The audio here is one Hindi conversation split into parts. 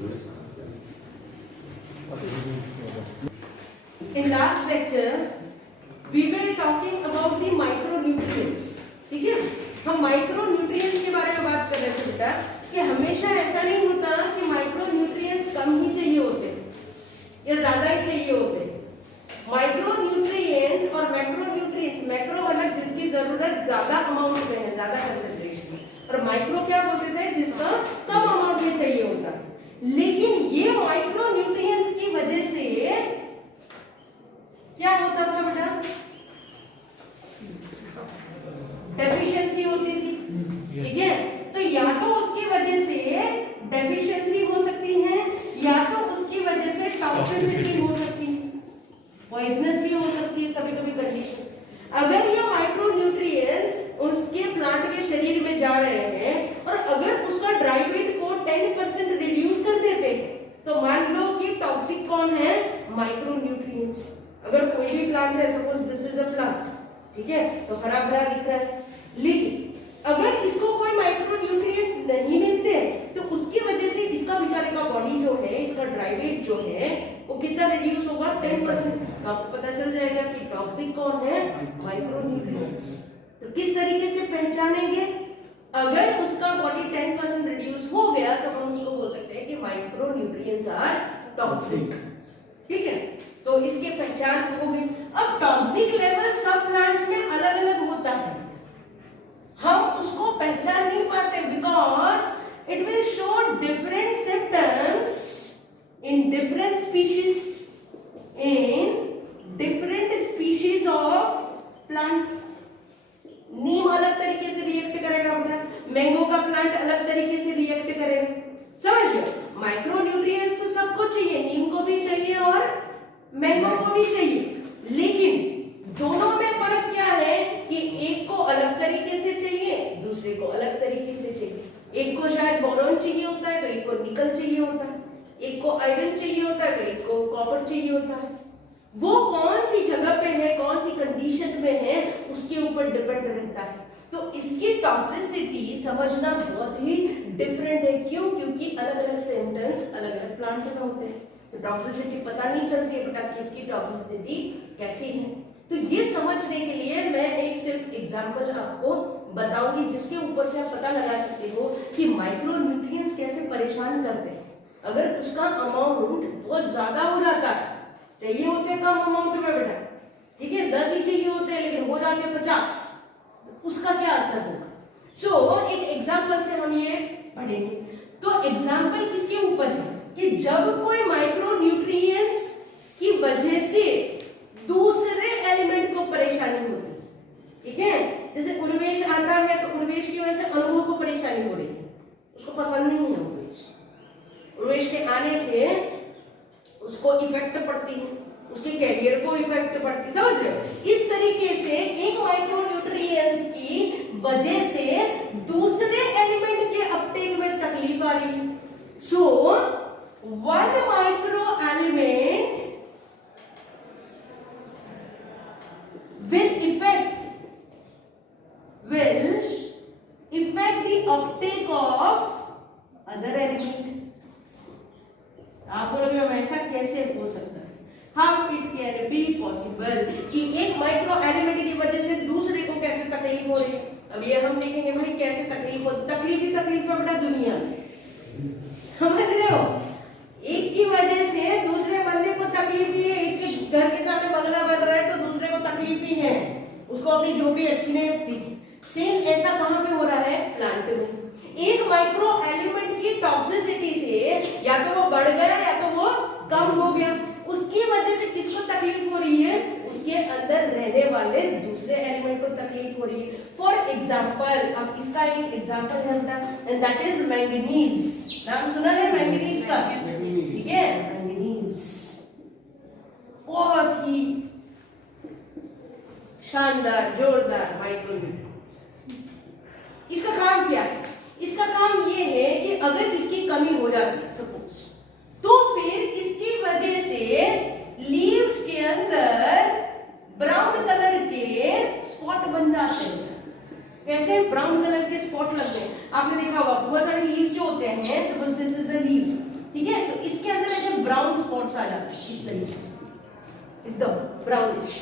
In last lecture we were talking about the micronutrients. ठीक है, हम माइक्रोन्यूट्रिएंट्स के बारे में बात कर रहे थे बेटा कि हमेशा ऐसा नहीं होता कि माइक्रोन्यूट्रिएंट्स कम ही चाहिए होते या ज्यादा ही चाहिए होते। माइक्रोन्यूट्रिएंट्स और मैक्रोन्यूट्रिएंट्स, मैक्रो मतलब जिसकी जरूरत ज्यादा अमाउंट में है, ज्यादा कंसेंट्रेशन में, और माइक्रो क्या बोलते थे जिसका कम अमाउंट में चाहिए होता है। लेकिन ये माइक्रोन्यूट्रिएंट्स की वजह से क्या होता था बेटा, डेफिशिएंसी होती थी। ठीक है, तो या तो उसकी वजह से डेफिशिएंसी हो सकती है या तो उसकी वजह से टॉक्सिसिटी हो सकती है, पॉइजनस भी हो सकती है कभी कभी कंडीशन। अगर ये माइक्रोन्यूट्रिएंट्स उसके प्लांट के शरीर में जा रहे हैं और अगर उसका ड्राई वेट को 10% रिड्यूस कर देते हैं तो मान लो कि टॉक्सिक कौन है, माइक्रोन्यूट्रिएंट्स। अगर कोई भी प्लांट है, suppose this is a plant, ठीक है, तो हरा भरा दिख रहा है, लेकिन अगर इसको कोई माइक्रोन्यूट्रिएंट्स नहीं मिलते तो उसकी वजह से इसका बेचारे का बॉडी जो है, इसका ड्राई वेट जो है वो कितना रिड्यूस होगा, 10%। आपको पता चल जाएगा कि टॉक्सिक कौन है, माइक्रोन्यूट्रिएंट्स। तो किस तरीके से पहचानेंगे, अगर उसका बॉडी 10% रिड्यूस हो गया तो हम उसको बोल सकते हैं कि माइक्रोन्यूट्रिएंट्स आर टॉक्सिक। ठीक है, तो इसके पहचान हो गई। अब टॉक्सिक लेवल सब प्लांट्स में अलग अलग होता है, हम उसको पहचान नहीं पाते because it will show different symptoms in different species, in different species of plant. Neem अलग तरीके से रिएक्ट करेगा अपना, मैंगो का प्लांट अलग तरीके से रिएक्ट करेगा। समझ लो, माइक्रोन्यूट्रिएंट्स तो सबको चाहिए, नीम को भी चाहिए और मैंगो को भी चाहिए, लेकिन दोनों में फर्क क्या है कि एक को अलग तरीके से चाहिए, दूसरे को अलग तरीके से चाहिए। एक को शायद बोरॉन चाहिए होता है तो एक को निकल चाहिए होता है, एक को आयरन चाहिए होता है तो एक को कॉपर चाहिए होता है। वो कौन सी जगह पे है, कौन सी कंडीशन में है, उसके ऊपर डिपेंड रहता है। तो इसकी टॉक्सिसिटी समझना बहुत ही डिफरेंट है। क्यों? क्योंकि अलग अलग सिम्टम्स अलग अलग प्लांट में होते हैं, तो टॉक्सिसिटी पता नहीं चलती है बेटा कि इसकी टॉक्सिसिटी कैसी है। तो ये समझने के लिए मैं एक सिर्फ एग्जांपल आपको बताऊंगी जिसके ऊपर से आप पता लगा सकते हो कि माइक्रोन्यूट्रिएंट्स कैसे परेशान करते हैं। अगर उसका अमाउंट बहुत ज्यादा हो जाता है, चाहिए होते हैं कम अमाउंट में बेटा, ठीक है, 10 ही चाहिए होते हैं लेकिन हो जाते हैं 50, तो उसका क्या असर होगा। सो एक एग्जांपल से हम ये पढ़ेंगे। तो एग्जांपल किसके ऊपर है कि जब कोई माइक्रोन्यूट्रिएंट्स की वजह से दूसरे एलिमेंट को परेशानी होती है, ठीक है, जैसे उर्वेश आता है तो उर्वेश की वजह से अनुभव को परेशानी हो रही है, उसको पसंद नहीं है उर्वेश, उर्वेश के आने से उसको इफेक्ट पड़ती है, उसके कैरियर को इफेक्ट पड़ती है। समझ रहे हो? इस तरीके से एक माइक्रोन्यूट्रिएंट्स की वजह से दूसरे एलिमेंट के अपटेक में तकलीफ आ रही है। So one micro element will affect the uptake of other element। आप बोलोगे मैम ऐसा कैसे हो सकता है? How it can be possible कि एक माइक्रो एलिमेंट की वजह से दूसरे को कैसे तकलीफ हो रही है। अब ये हम देखेंगे भाई कैसे तकलीफ हो, तकलीफ ही तकलीफ है बेटा दुनिया में, समझ रहे हो? एक की वजह से दूसरे बंदे को तकलीफ ही है, एक के घर के सामने बंगला बन रहा है तो दूसरे को तकलीफ ही है, उसको अपनी झोपड़ी अच्छी नहीं लगती। सेम ऐसा कहां पे हो रहा है? प्लांट में। एक माइक्रो एलिमेंट की टॉक्सिसिटी से या तो वो बढ़ गया या तो वो कम हो गया, उसकी वजह से किसको तकलीफ हो रही है? उसके अंदर रहने वाले दूसरे एलिमेंट को तकलीफ हो रही है। फॉर एग्जाम्पल, अब इसका एक एग्जाम्पल है एंड दैट इज मैंगनीज। नाम सुना है मैंगनीज का? ठीक है, मैंगनीज बहुत ही शानदार जोरदार माइक्रोन्यूट्रिएंट्स। इसका काम क्या है? इसका काम ये है कि अगर इसकी कमी हो जाती है सपोज, तो फिर इसकी वजह से लीव्स के अंदर ब्राउन कलर के स्पॉट बन जाते हैं। कैसे ब्राउन कलर के स्पॉट लगते हैं? आपने देखा होगा बहुत सारे लीव्स जो होते हैं, suppose this is a leaf, ठीक है, स्पॉट्स आ जाते हैं इस तरीके से, एकदम ब्राउनिश।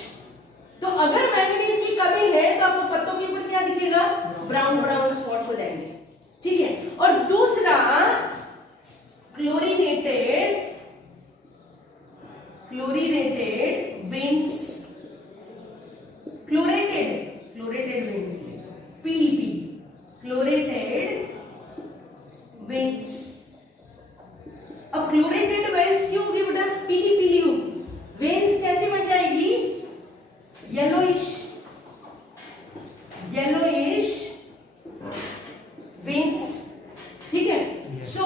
तो अगर मैंगनीज की कमी है तो आपको पत्तों के ऊपर क्या दिखेगा, ब्राउन ब्राउन स्पॉट्स हो जाएंगे, ठीक है। और दूसरा chlorinated veins, chlorotic veins, PEP, chlorotic veins. अब क्लोरेटेड वेन्स क्यों होगी बेटा, पीली पीली होगी। वेन्स कैसे बन जाएगी, येलोइश वेन्स, ठीक है। सो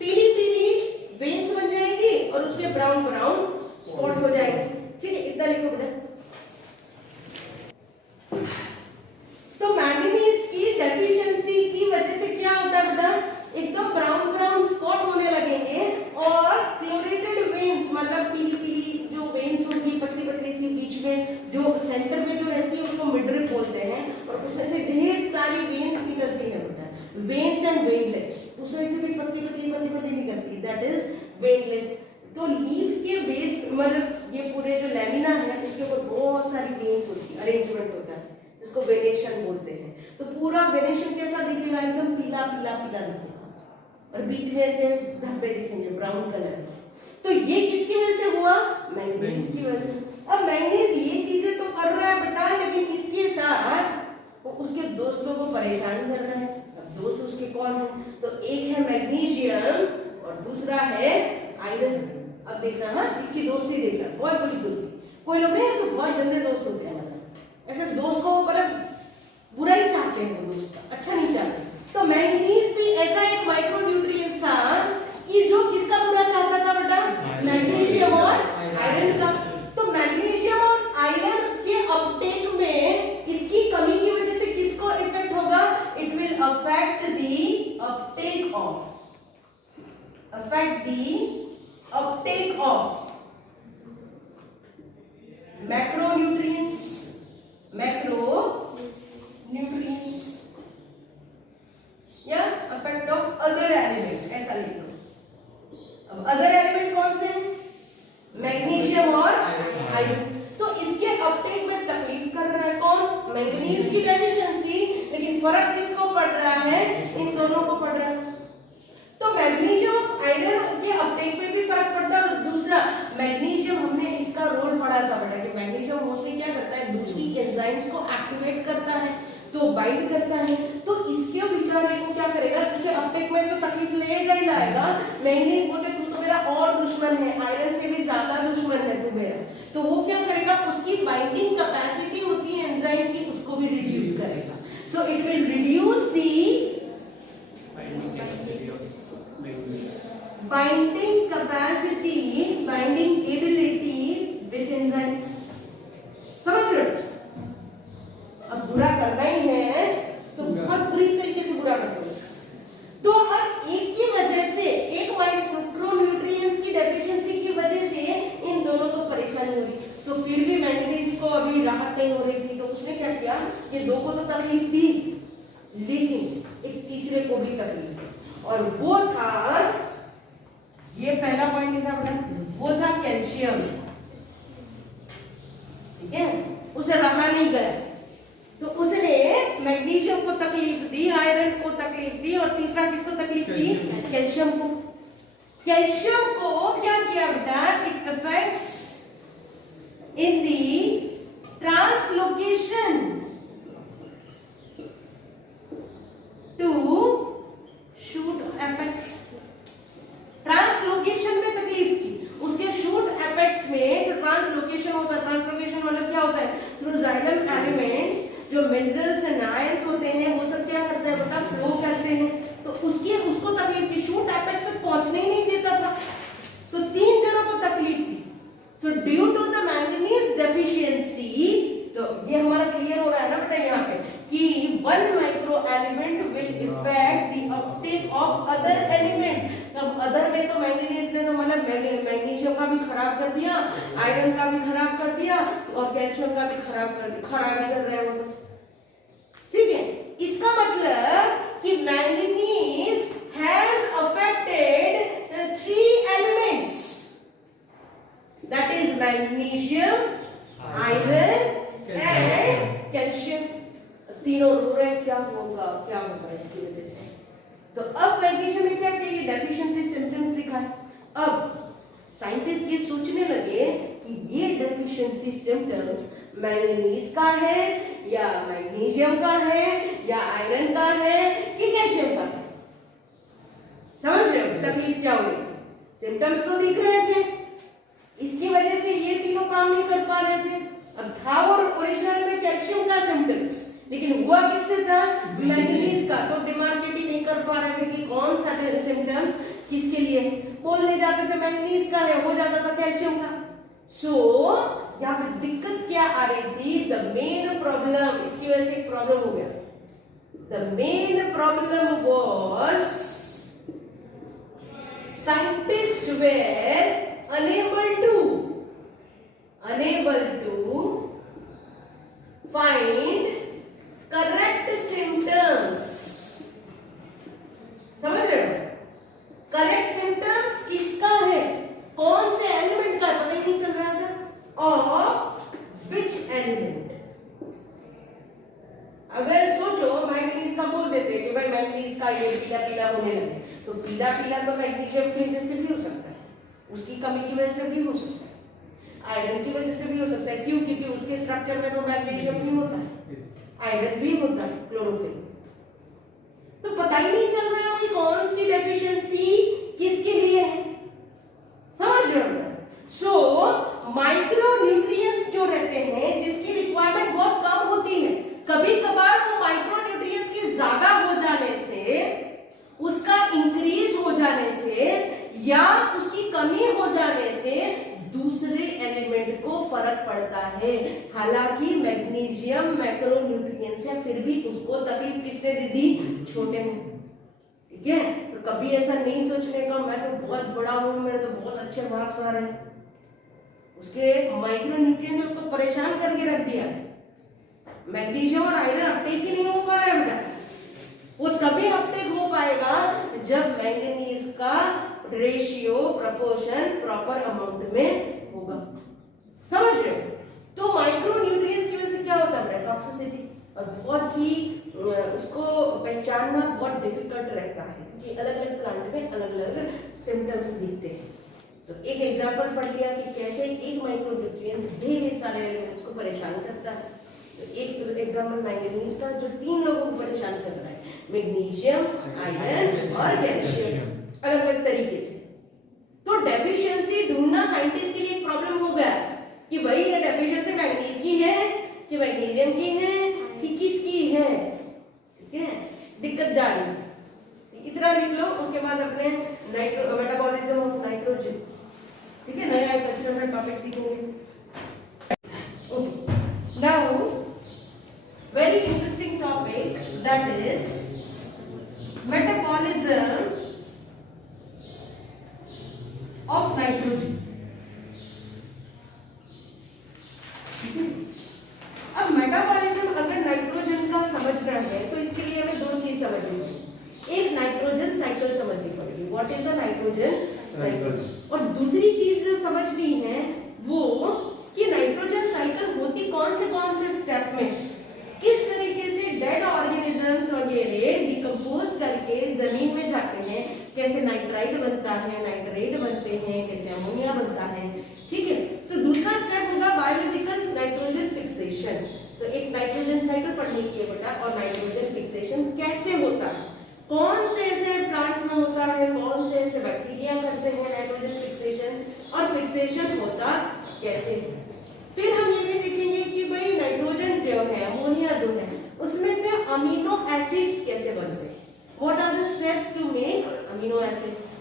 पीली पीली वेन्स बन जाएगी और उसके ब्राउन ब्राउन स्पॉट्स हो जाएंगे, ठीक है। इतना लिखो बेटा। तो मैंगनीज की डेफिशिएंसी की वजह से क्या होता है बेटा, एकदम ब्राउन ब्राउन स्पॉट होने लगेंगे और क्लोरेटेड वेन्स मतलब पीली पीली जो वेन्स होती है पतली पतली सी बीच में जो सेंटर में जो रहती है उसको मिडरिप बोलते हैं, और उसमें से ढेर सारी वेन्स निकलती है बेटा, वेन्स एंड वेनलेट्स, उसमें से भी पतली पतली निकलती है, दैट इज वेनलेट्स। तो लीफ के बेस मतलब ये पूरे जो लैमिना है उसके ऊपर बहुत सारी वेन्स होती है, अरेंजमेंट होता है जिसको वेनेशन बोलते हैं। तो पूरा वेनेशन कैसा दिखेगा, एकदम पीला पीला पीला दिखेगा और बीच में ऐसे धब्बे दिखेंगे ब्राउन कलर में। तो ये किसकी वजह से हुआ, मैंगनीज की वजह से। अब मैंगनीज ये चीजें तो कर रहा है बेटा, लेकिन इसके साथ वो उसके दोस्तों को परेशान कर रहा है। अब दोस्त उसके कौन है, तो एक है मैग्नीशियम और दूसरा है आयरन। अब देखना, हाँ इसकी दोस्ती देखना, बहुत बड़ी दोस्ती। कोई लोग हैं तो बहुत गंदे दोस्त होते हैं, मतलब ऐसे दोस्त को मतलब बुरा ही चाहते हैं, वो दोस्त का अच्छा नहीं चाहते। तो मैंगनीज भी ऐसा एक माइक्रोन्यूट्रिएंट्स था कि जो किसका बुरा चाहता था बेटा, मैग्नीशियम और आयरन का। तो मैग्नीशियम और आयरन के अपटेक में इसकी कमी की वजह से किसको इफेक्ट होगा, it will affect the uptake of macronutrients या effect of other elements, ऐसा लिख लो। अब other element कौन से हैं, मैग्नीशियम और आयरन। तो इसके अपटेक में तकलीफ कर रहा है कौन, मैंगनीज की डेफिशिएंसी, लेकिन फर्क किसको पड़ रहा है, इन दोनों को पड़ रहा है। तो मैग्नीशियम और आयरन के अपटेक में भी फर्क पड़ता है। और दूसरा मैग्नीशियम, हमने इसका रोल पढ़ा था बेटा कि मैग्नीशियम मोस्टली क्या करता है, दूसरी एंजाइम्स को एक्टिवेट करता है, तो बाइंड करता है। तो इसके बेचारे को क्या करेगा, उसके अपटेक में तो तकलीफ लेगा ही लाएगा। मैग्नीज बोलते तू तो मेरा और दुश्मन है, आयरन से भी ज्यादा दुश्मन है तू मेरा। तो वो क्या करेगा, उसकी बाइंडिंग कैपेसिटी होती है एंजाइम की, उसको भी रिड्यूस करेगा। So it will reduce the binding capacity, binding ability with enzymes। समझ रहे हो? अब बुरा करना ही है तो बहुत बुरी तरीके से बुरा करना है। तो अब एक की वजह से, एक माइक्रोन्यूट्रिएंट्स की डेफिशिएंसी की वजह से इन दोनों को परेशानी हो रही, तो फिर भी मैंगनीज को अभी राहत नहीं हो रही थी। तो उसने क्या किया, ये दो को तो तकलीफ दी, लेकिन एक तीसरे को भी तकलीफ, और वो था, ये पहला पॉइंट लिखा बेटा, वो था कैल्शियम, ठीक है। उसे रहा नहीं गया, तो उसने मैग्नीशियम को तकलीफ दी, आयरन को तकलीफ दी, और तीसरा किसको तकलीफ दी, कैल्शियम को। कैल्शियम को क्या किया बेटा, it affects in the translocation to shoot apex. Translocation में तकलीफ की, उसके शूट एपेक्स में जो ट्रांसलोकेशन होता है, ट्रांसलोकेशन मतलब क्या होता है, थ्रू जाइलम एलिमेंट्स जो मिनरल्स एंड आयंस होते हैं वो सब क्या करते हैं बेटा, फ्लो करते हैं। तो उसको तकलीफ की, शूट एपेक्स से पहुंचने ही नहीं देता था, तो तीन जनों को तकलीफ थी। So due to the manganese deficiency, तो ये हमारा क्लियर हो रहा है ना बेटा यहाँ पे कि one micro element will effect the Uptake of other element. अब अदर में तो मैंगनीज ने तो मतलब मैग्नीशियम का भी खराब कर दिया, आयरन का भी खराब कर दिया, और कैल्शियम का भी खराब ही कर रहा है वो, ठीक है। इसका मतलब कि मैंगनीज हैज अफेक्टेड 3 एलिमेंट्स, अब साइंटिस्ट ये सोचने लगे कि ये डेफिशिएंसी सिम्टम्स मैंगनीज का है या मैग्नीशियम का है या आयरन का है कि कैल्शियम का है। समझ रहे हो तकलीफ क्या हो रही थी? सिम्टम्स तो दिख रहे थे, इसकी वजह से ये तीनों काम नहीं कर पा रहे थे। अब था वो ओरिजिनल में कैल्शियम का सिम्टम्स, लेकिन हुआ किससे था? मैंगनीज का। तो डिमार्केट ही नहीं कर पा रहे थे कि कौन सा सिम्टम्स किसके लिए। बोलने जाते थे मैंगनीज का है, हो जाता था कैल्शियम का। सो यहाँ पे दिक्कत क्या आ रही थी? द मेन प्रॉब्लम, इसकी वजह से एक प्रॉब्लम हो गया। The main problem was scientist were unable to find correct symptoms। समझ रहे हो? करेक्ट सिम्टम्स किसका है, कौन से एलिमेंट का, पता ही नहीं चल रहा था। Of which element? अगर सोचो मैंगनीज का बोल देते कि भाई मैंगनीज का ये पीला पीला होने लगे, तो पीला पीला तो मैग्नीशियम की वजह से भी हो सकता है, उसकी कमी की वजह से भी हो सकता है, आयरन की वजह से भी हो सकता है। क्यों? क्योंकि उसके स्ट्रक्चर में तो मैग्नीशियम भी होता है, आयरन भी होता है, क्लोरोफिल। तो पता ही नहीं चल रहा है कौन सी डेफिशिएंसी किसके लिए है। समझ रहे हो? सो माइक्रो न्यूट्रिएंट्स जो रहते हैं जिसकी रिक्वायरमेंट बहुत कम होती है, कभी कभार वो माइक्रो न्यूट्रिएंट्स के ज्यादा हो जाने से, उसका इंक्रीज हो जाने से या उसकी कमी हो जाने से दूसरे एलिमेंट को फर्क पड़ता है। हालांकि मैग्नीशियम मैक्रो न्यूट्रिएंट्स है, फिर भी उसको तकलीफ किसने दे दी? छोटे में। ठीक है, तो कभी ऐसा नहीं सोचने का मैं तो बहुत बड़ा हूं, मेरे तो बहुत अच्छे मार्क्स आ रहे हैं। उसके माइक्रो न्यूट्रिएंट उसको परेशान करके रख दिया है। मैग्नीशियम और आयरन अपटेक ही नहीं हो पा रहा है बेटा। वो तभी अपटेक हो पाएगा जब मैंगनीज का रेशियो प्रोपोर्शन प्रॉपर अमाउंट में होगा। समझ रहे हो? तो माइक्रो न्यूट्रिएंट्स की वजह से क्या होता है? टॉक्सिसिटी, और बहुत ही उसको पहचानना बहुत डिफिकल्ट रहता है क्योंकि अलग अलग प्लांट में अलग अलग सिम्टम्स दिखते हैं। तो एक एग्जांपल पढ़ लिया कि कैसे एक माइक्रो न्यूट्रिएंट्स ढेर सारे एलिमेंट्स को परेशान करता है। तो एक एग्जांपल मैंगनीज का जो 3 लोगों को परेशान कर रहा है, मैग्नीशियम, आयरन और कैल्शियम, अलग अलग तरीके से। तो डेफिशिएंसी ढूंढना साइंटिस्ट के लिए एक प्रॉब्लम हो गया कि भाई ये डेफिशिएंसी मैग्नीज की है कि मैग्नीशियम की है कि किसकी है। ठीक है, दिक्कत जा रही है। इतना लिख लो, उसके बाद अपने मेटाबॉलिज्म ऑफ नाइट्रोजन। ठीक है, नया एक अच्छा सा टॉपिक सीखेंगे। Okay, now very interesting topic that is metabolism of nitrogen. अब मेटाबॉलिज्म अगर नाइट्रोजन का समझना है तो इसके लिए हमें 2 चीज समझनी है। एक नाइट्रोजन साइकिल समझनी पड़ेगी, what is a nitrogen cycle, और दूसरी चीज जो समझनी है वो कि नाइट्रोजन साइकिल होती कौन से स्टेप में, किस तरीके से डेड ऑर्गेनिजम्स वगैरह डिकम्पोज करके जमीन में जाते हैं, कैसे नाइट्राइट बनता है, नाइट्रेट बनते हैं, कैसे अमोनिया बनता है। ठीक है, तो दूसरा स्टेप होगा बायोलॉजिकल नाइट्रोजन फिक्सेशन। तो एक नाइट्रोजन साइकिल पढ़ने की है बेटा, और नाइट्रोजन फिक्सेशन कैसे होता है, कौन से ऐसे प्लांट्स में होता है, कौन से ऐसे बैक्टीरिया करते हैं नाइट्रोजन फिक्सेशन, और फिक्सेशन होता कैसे है। फिर हम ये भी देखेंगे कि भाई नाइट्रोजन जो है, अमोनिया जो है, उसमें से अमीनो एसिड्स कैसे बनते हैं, what are the steps to make amino acids.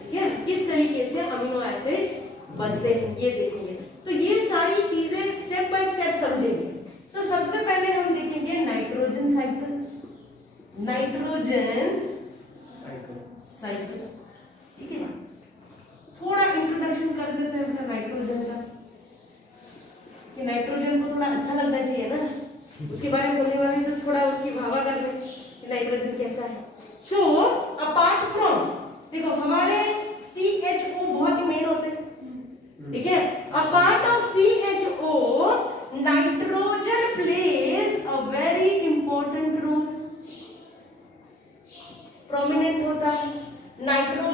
ठीक है, किस तरीके से अमीनो एसिड्स बनते हैं ये देखेंगे। तो ये सारी चीजें स्टेप बाय स्टेप समझेंगे। तो सबसे पहले हम देखेंगे नाइट्रोजन साइकिल। नाइट्रोजन साइकिल, ठीक है ना, थोड़ा इंट्रोडक्शन कर देते हैं अपना नाइट्रोजन का, कि नाइट्रोजन को थोड़ा अच्छा लगना चाहिए ना, उसके बारे में बोलने वाले तो थोड़ा उसकी भावा कर दे कि नाइट्रोजन कैसा है। सो अपार्ट फ्रॉम, देखो हमारे CHO बहुत ही मेन होते हैं, ठीक है, apart of CHO nitrogen plays a very important role, prominent होता है। नाइट्रोजन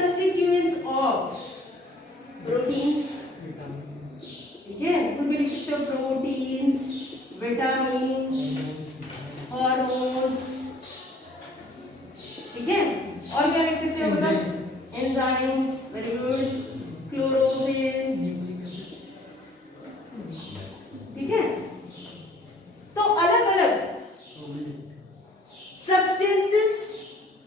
कंस्टिट्यूएंट्स ऑफ प्रोटीन्स, ठीक है, कुछ भी लिख सकते हो, प्रोटीन्स, विटामिन, हार्मोन्स, ठीक है, और क्या लिख सकते हो बताओ, एंजाइम्स, वेरी गुड, क्लोरोफिल, ठीक है। तो अलग अलग सब्सटेंसेस,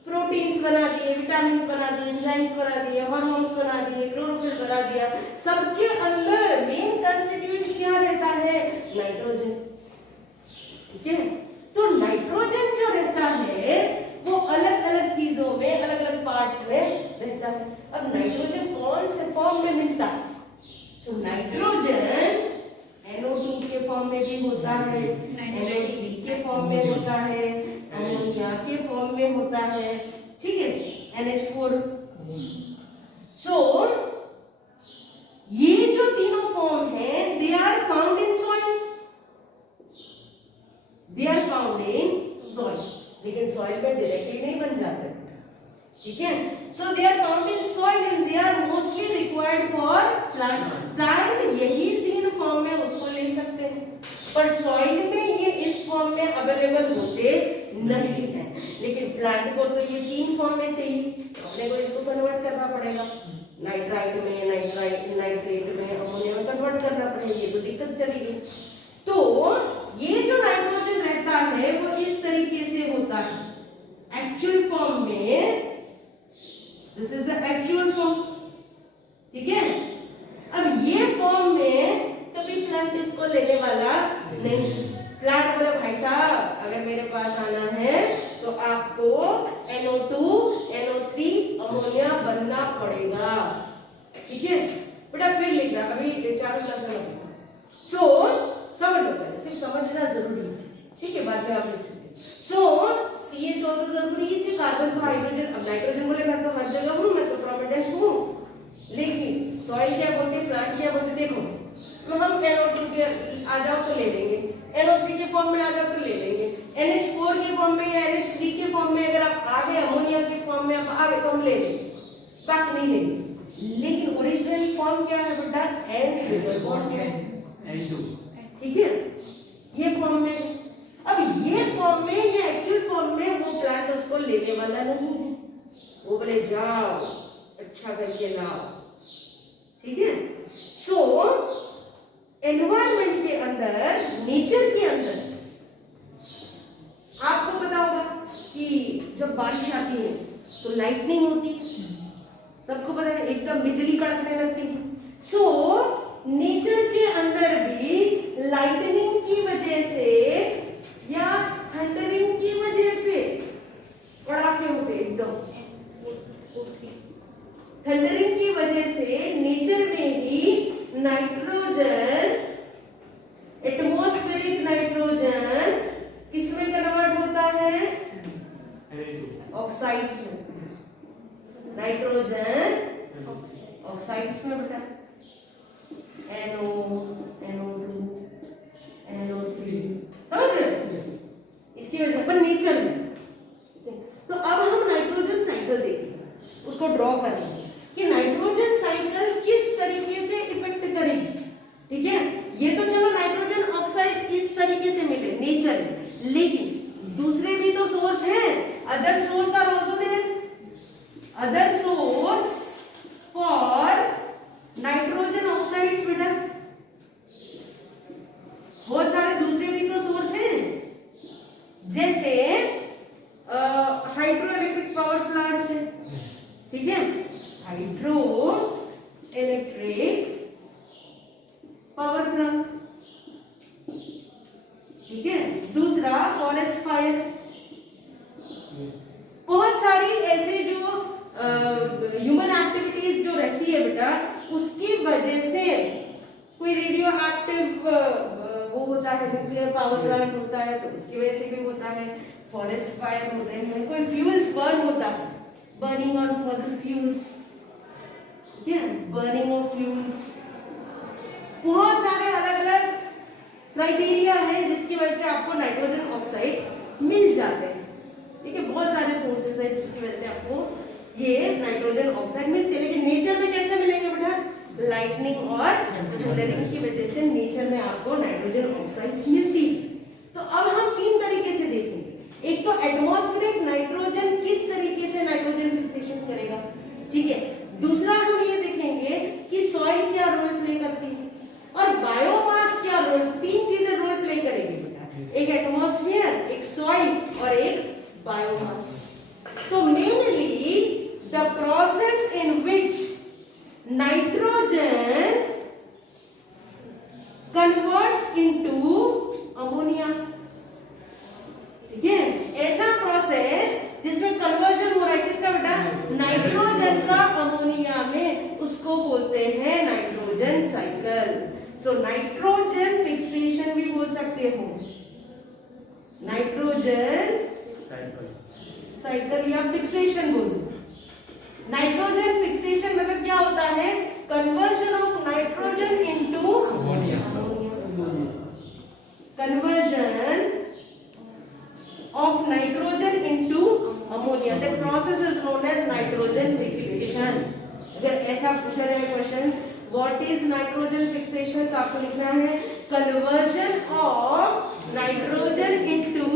प्रोटीन्स बना दिए, विटामिन बना दिए, एंजाइम्स बना दिए, हार्मोन्स बना दिए, क्लोरोफिल बना दिया, सबके अंदर मेन कंस्टिट्यूएंट्स क्या रहता है, नाइट्रोजन, ठीक है। तो नाइट्रोजन जो रहता है वो अलग अलग चीजों में, अलग अलग पार्ट्स में रहता है। अब नाइट्रोजन कौन से फॉर्म में मिलता है? सो नाइट्रोजन NO2 के फॉर्म में भी होता है, NO3 के फॉर्म में होता है, अमोनिया के फॉर्म में होता है, ठीक है, NH4। सो ये जो तीनों फॉर्म है, they are found in soil, they are found in soil, लेकिन सॉइल में डायरेक्टली नहीं बन जाते, ठीक है। So they are found in soil and they are mostly required for plant. Plant यही तीन फॉर्म में उसको ले सकते हैं, पर सॉइल में ये इस फॉर्म में अवेलेबल होते नहीं है, लेकिन प्लांट को तो ये तीन फॉर्म में चाहिए, अपने को इसको कन्वर्ट करना पड़ेगा, नाइट्राइट में, नाइट्रेट में, अमोनिया में कन्वर्ट करना पड़ेगा, ये तो दिक्कत चलेगी। तो ये जो नाइट्रोजन रहता है वो इस तरीके से होता है, एक्चुअल फॉर्म में, this is the actual form, ठीक है। अब ये फॉर्म में कभी प्लांट इसको लेने वाला नहीं। प्लांट बोले भाई साहब अगर मेरे पास आना है तो आपको NO2, NO3, अमोनिया बनना पड़ेगा, ठीक है बेटा। फिर लिख रहा अभी 4 क्लास में, सो समझ लो, पहले सिर्फ समझना जरूरी है, ठीक है, बाद में आप लिख सकते। सो CH और जरूरी है, कार्बन तो हाइड्रोजन, अब नाइट्रोजन बोले मैं तो हर जगह हूँ, मैं तो प्रोमिनेंट हूँ, लेकिन सॉइल क्या बोलते हैं, प्लांट क्या बोलते हैं, देखो तो हम NO2 के आ जाओ तो ले लेंगे, NO3 के फॉर्म में आ जाओ तो ले लेंगे, NH4 के फॉर्म में या NH3 के फॉर्म में अगर आप आ गए, अमोनिया के फॉर्म में आप आ गए तो हम ले लेंगे, बाकी नहीं लेंगे। लेकिन ओरिजिनल फॉर्म क्या है बेटा, N2, ठीक है, ये फॉर्म में। अब ये फॉर्म में, ये एक्चुअल फॉर्म में वो प्लांट उसको लेने वाला नहीं है, वो बोले जाओ अच्छा करके लाओ, ठीक है। सो एनवायरमेंट के अंदर, नेचर के अंदर आपको पता होगा कि जब बारिश आती है तो लाइटनिंग होती है, सबको पता है, एकदम बिजली कड़कने लगती है। सो नेचर के अंदर भी लाइटनिंग की वजह से या थंडरिंग की वजह से कड़ाके होते, एकदम थंडरिंग की वजह से नेचर में ही नाइट्रोजन, एटमॉस्फेरिक नाइट्रोजन किसमें कन्वर्ट होता है, ऑक्साइड्स में, नाइट्रोजन ऑक्साइड्स में बेटा, NO, NO2, NO3, समझ रहे, इसकी वजह पर नेचर में। तो अब हम नाइट्रोजन साइकिल देखेंगे, उसको ड्रॉ करेंगे कि नाइट्रोजन साइकिल किस तरीके से इफेक्ट करेगी, ठीक है। ये तो चलो नाइट्रोजन ऑक्साइड इस तरीके से मिले नेचर में, लेकिन दूसरे भी तो सोर्स हैं, other source are also there, other source for nitrogen oxides बेटा, बहुत सारे दूसरे भी तो सोर्स हैं, जैसे हाइड्रो इलेक्ट्रिक पावर प्लांट्स है, ठीक है, हाइड्रो इलेक्ट्रिक पावर प्लांट, ठीक है। दूसरा फॉरेस्ट फायर, बहुत सारी ऐसे जो ह्यूमन एक्टिविटीज जो रहती है बेटा, उसकी वजह से कोई रेडियो एक्टिव वो होता है, न्यूक्लियर पावर प्लांट होता है तो उसकी वजह से भी होता है, फॉरेस्ट फायर होते हैं, कोई फ्यूल्स बर्न होता है, burning of fossil fuels, burning of fuels, बहुत सारे अलग अलग क्राइटेरिया है जिसकी वजह से आपको नाइट्रोजन ऑक्साइड्स मिल जाते हैं, ठीक है। बहुत सारे सोर्सेस है जिसकी वजह से आपको ये नाइट्रोजन ऑक्साइड मिलते हैं। लेकिन नेचर में कैसे मिलेंगे बेटा? लाइटनिंग और थंडरिंग की वजह से नेचर में आपको नाइट्रोजन ऑक्साइड मिलती है। तो अब हम तीन तरीके से देखेंगे। एक तो एटमॉस्फेरिक नाइट्रोजन किस तरीके से नाइट्रोजन फिक्सेशन करेगा, ठीक है। दूसरा हम ये देखेंगे कि सॉइल क्या रोल प्ले करती है और बायोमास क्या रोल, तीन चीजें रोल प्ले करेगी बेटा, एक एटमॉस्फेयर, एक सॉइल और एक बायोमास। तो mainly the process in which nitrogen converts into ammonia, ठीक है, ऐसा प्रोसेस जिसमें कन्वर्जन हो रहा है किसका बेटा? नाइट्रोजन का अमोनिया में, उसको बोलते हैं nitrogen cycle. So nitrogen fixation भी बोल सकते हो, नाइट्रोजन साइकिल या फिक्सेशन बोलो। नाइट्रोजन फिक्सेशन मतलब क्या होता है? Conversion of nitrogen into ammonia, conversion of nitrogen into ammonia. That process is known as nitrogen fixation. अगर ऐसा पूछा जाए question what is nitrogen fixation, तो आपको लिखना है conversion of nitrogen into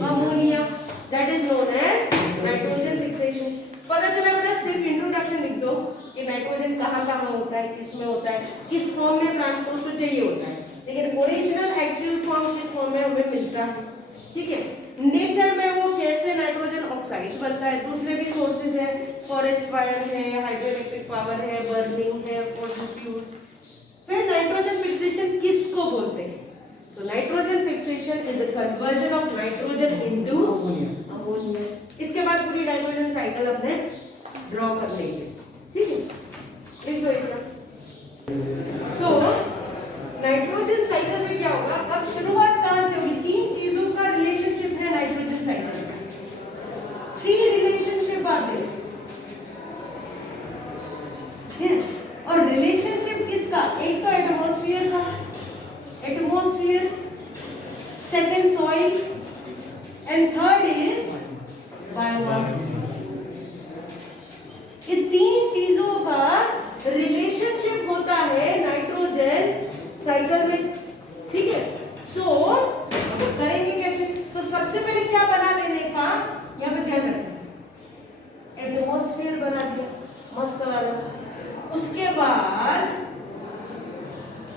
ammonia. That is known as nitrogen fixation. पता चला बेटा? सिर्फ इंट्रोडक्शन लिख दो कि नाइट्रोजन कहाँ होता है, किसमें होता है, किस फॉर्म में प्लांट को उसको चाहिए होता है, लेकिन ओरिजिनल एक्चुअल फॉर्म किस फॉर्म में हमें मिलता है, ठीक है। नेचर में वो कैसे नाइट्रोजन ऑक्साइड बनता है, दूसरे भी सोर्सेज है, फॉरेस्ट फायर है, हाइड्रोइलेक्ट्रिक पावर है, बर्निंग है, फॉसिल फ्यूल्स। फिर नाइट्रोजन फिक्सेशन किसको बोलते हैं? तो nitrogen fixation is the conversion of nitrogen into ammonia. इसके बाद पूरी नाइट्रोजन साइकिल अपने ड्रॉ कर लेंगे, ठीक है। लिख दो इतना। सो नाइट्रोजन साइकिल में क्या होगा? अब शुरुआत कहां से होगी? तीन चीजों का रिलेशनशिप है नाइट्रोजन साइकिल में, थ्री रिलेशनशिप आते हैं, और रिलेशनशिप किसका? एक तो एटमॉस्फेयर का, atmosphere, second soil and third is biomass. ये तीन चीजों का रिलेशनशिप होता है नाइट्रोजन साइकिल में, ठीक है। सो करेंगे कैसे? तो सबसे पहले क्या बना लेने का, यहाँ पे ध्यान रखें, एटमॉस्फेयर बना दिया मस्त वाला, उसके बाद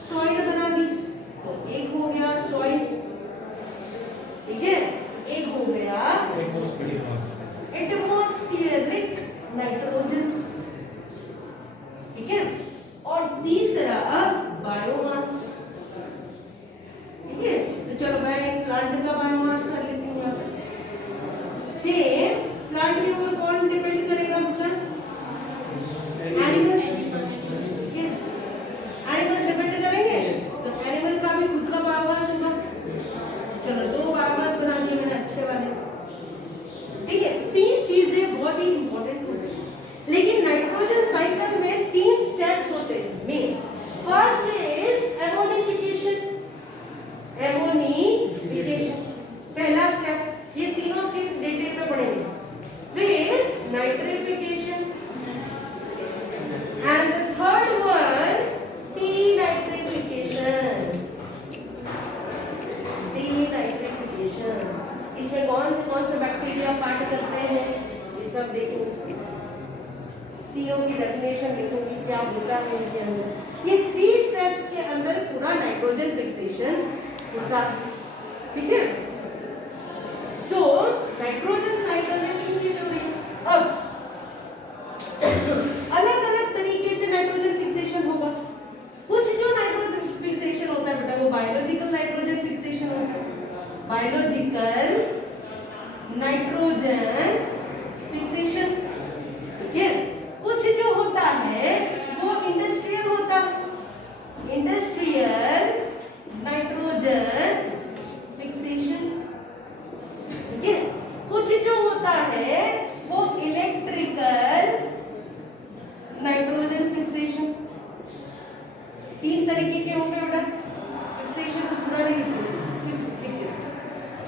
सॉइल बना दी, तो एक हो गया सॉइल, ठीक है, एक हो गया एटमॉस्फेरिक नाइट्रोजन, ठीक है, और तीसरा बायोमास, ठीक है। तो चलो मैं एक प्लांट का बायोमास कर लेती हूँ यहाँ पे। सेम प्लांट के ऊपर कौन डिपेंड करेगा अपना? एनिमल, ठीक है, एनिमल डिपेंड करेंगे, तो एनिमल का भी खुद का बायोमास होगा। चलो दो बायोमास बना दिए मैंने अच्छे वाले, ठीक है। तीन चीजें बहुत ही इंपॉर्टेंट होती हैं, लेकिन नाइट्रोजन साइकिल में तीन स्टेप्स होते हैं main. First is ammonification, ammonification पहला स्टेप, ये तीनों स्टेप डिटेल में पढ़ेंगे। फिर nitrification and the third one denitrification, denitrification. इसमें कौन से बैक्टीरिया पार्ट करते हैं ये सब देखेंगे, तीनों की डेफिनेशन लिखूंगी क्या होता है इनके अंदर। ये थ्री स्टेप्स के अंदर पूरा नाइट्रोजन फिक्सेशन होता है, ठीक है। सो नाइट्रोजन साइकिल में तीन चीजें हो रही। अब अलग अलग तरीके से नाइट्रोजन फिक्सेशन होगा। कुछ जो नाइट्रोजन फिक्सेशन होता है बेटा वो बायोलॉजिकल नाइट्रोजन फिक्सेशन होता है, बायोलॉजिकल नाइट्रोजन फिक्सेशन, ठीक है। कुछ जो होता है वो इंडस्ट्रियल होता है, इंडस्ट्रियल नाइट्रोजन फिक्सेशन, ठीक है। कुछ जो होता है वो इलेक्ट्रिकल नाइट्रोजन फिक्सेशन। तीन तरीके के होंगे बेटा फिक्सेशन, पूरा नहीं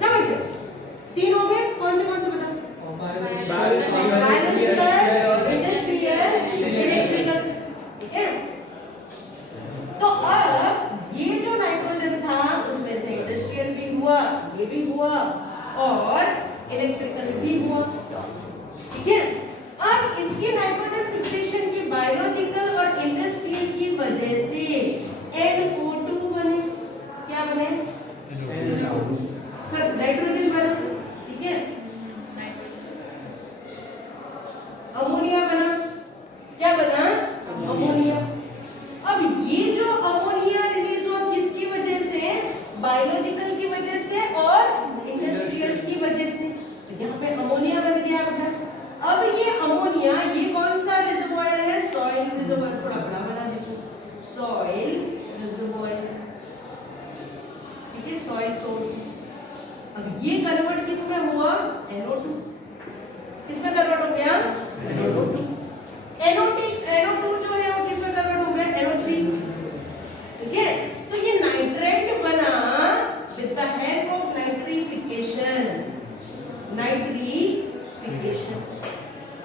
समझ गए? तीन हो गए, कौन से बताओ? बायोलॉजिकल NO2 बने, क्या बने सर? नाइट्रोजन बना, ठीक है। अमोनिया बना, क्या बना? अमोनिया। अब ये जो अमोनिया रिलीज हुआ किसकी वजह से? बायोलॉजिकल की वजह से और इंडस्ट्रियल की वजह से। तो यहाँ पे अमोनिया बन गया बेटा। अब ये अमोनिया, ये कौन सा रिजर्वॉयर है? Soil reservoir. थोड़ा बड़ा बना देते, सॉइल रिजर्वॉयर, ठीक है, सॉइल सोर्स। अब ये कन्वर्ट किसमें हुआ? NO2। किसमें कन्वर्ट हो गया? NO2। NO2 जो है वो किसमें कन्वर्ट हो गया? NO3, ठीक है। तो ये नाइट्रेट बना with the help of nitrification. Nitrification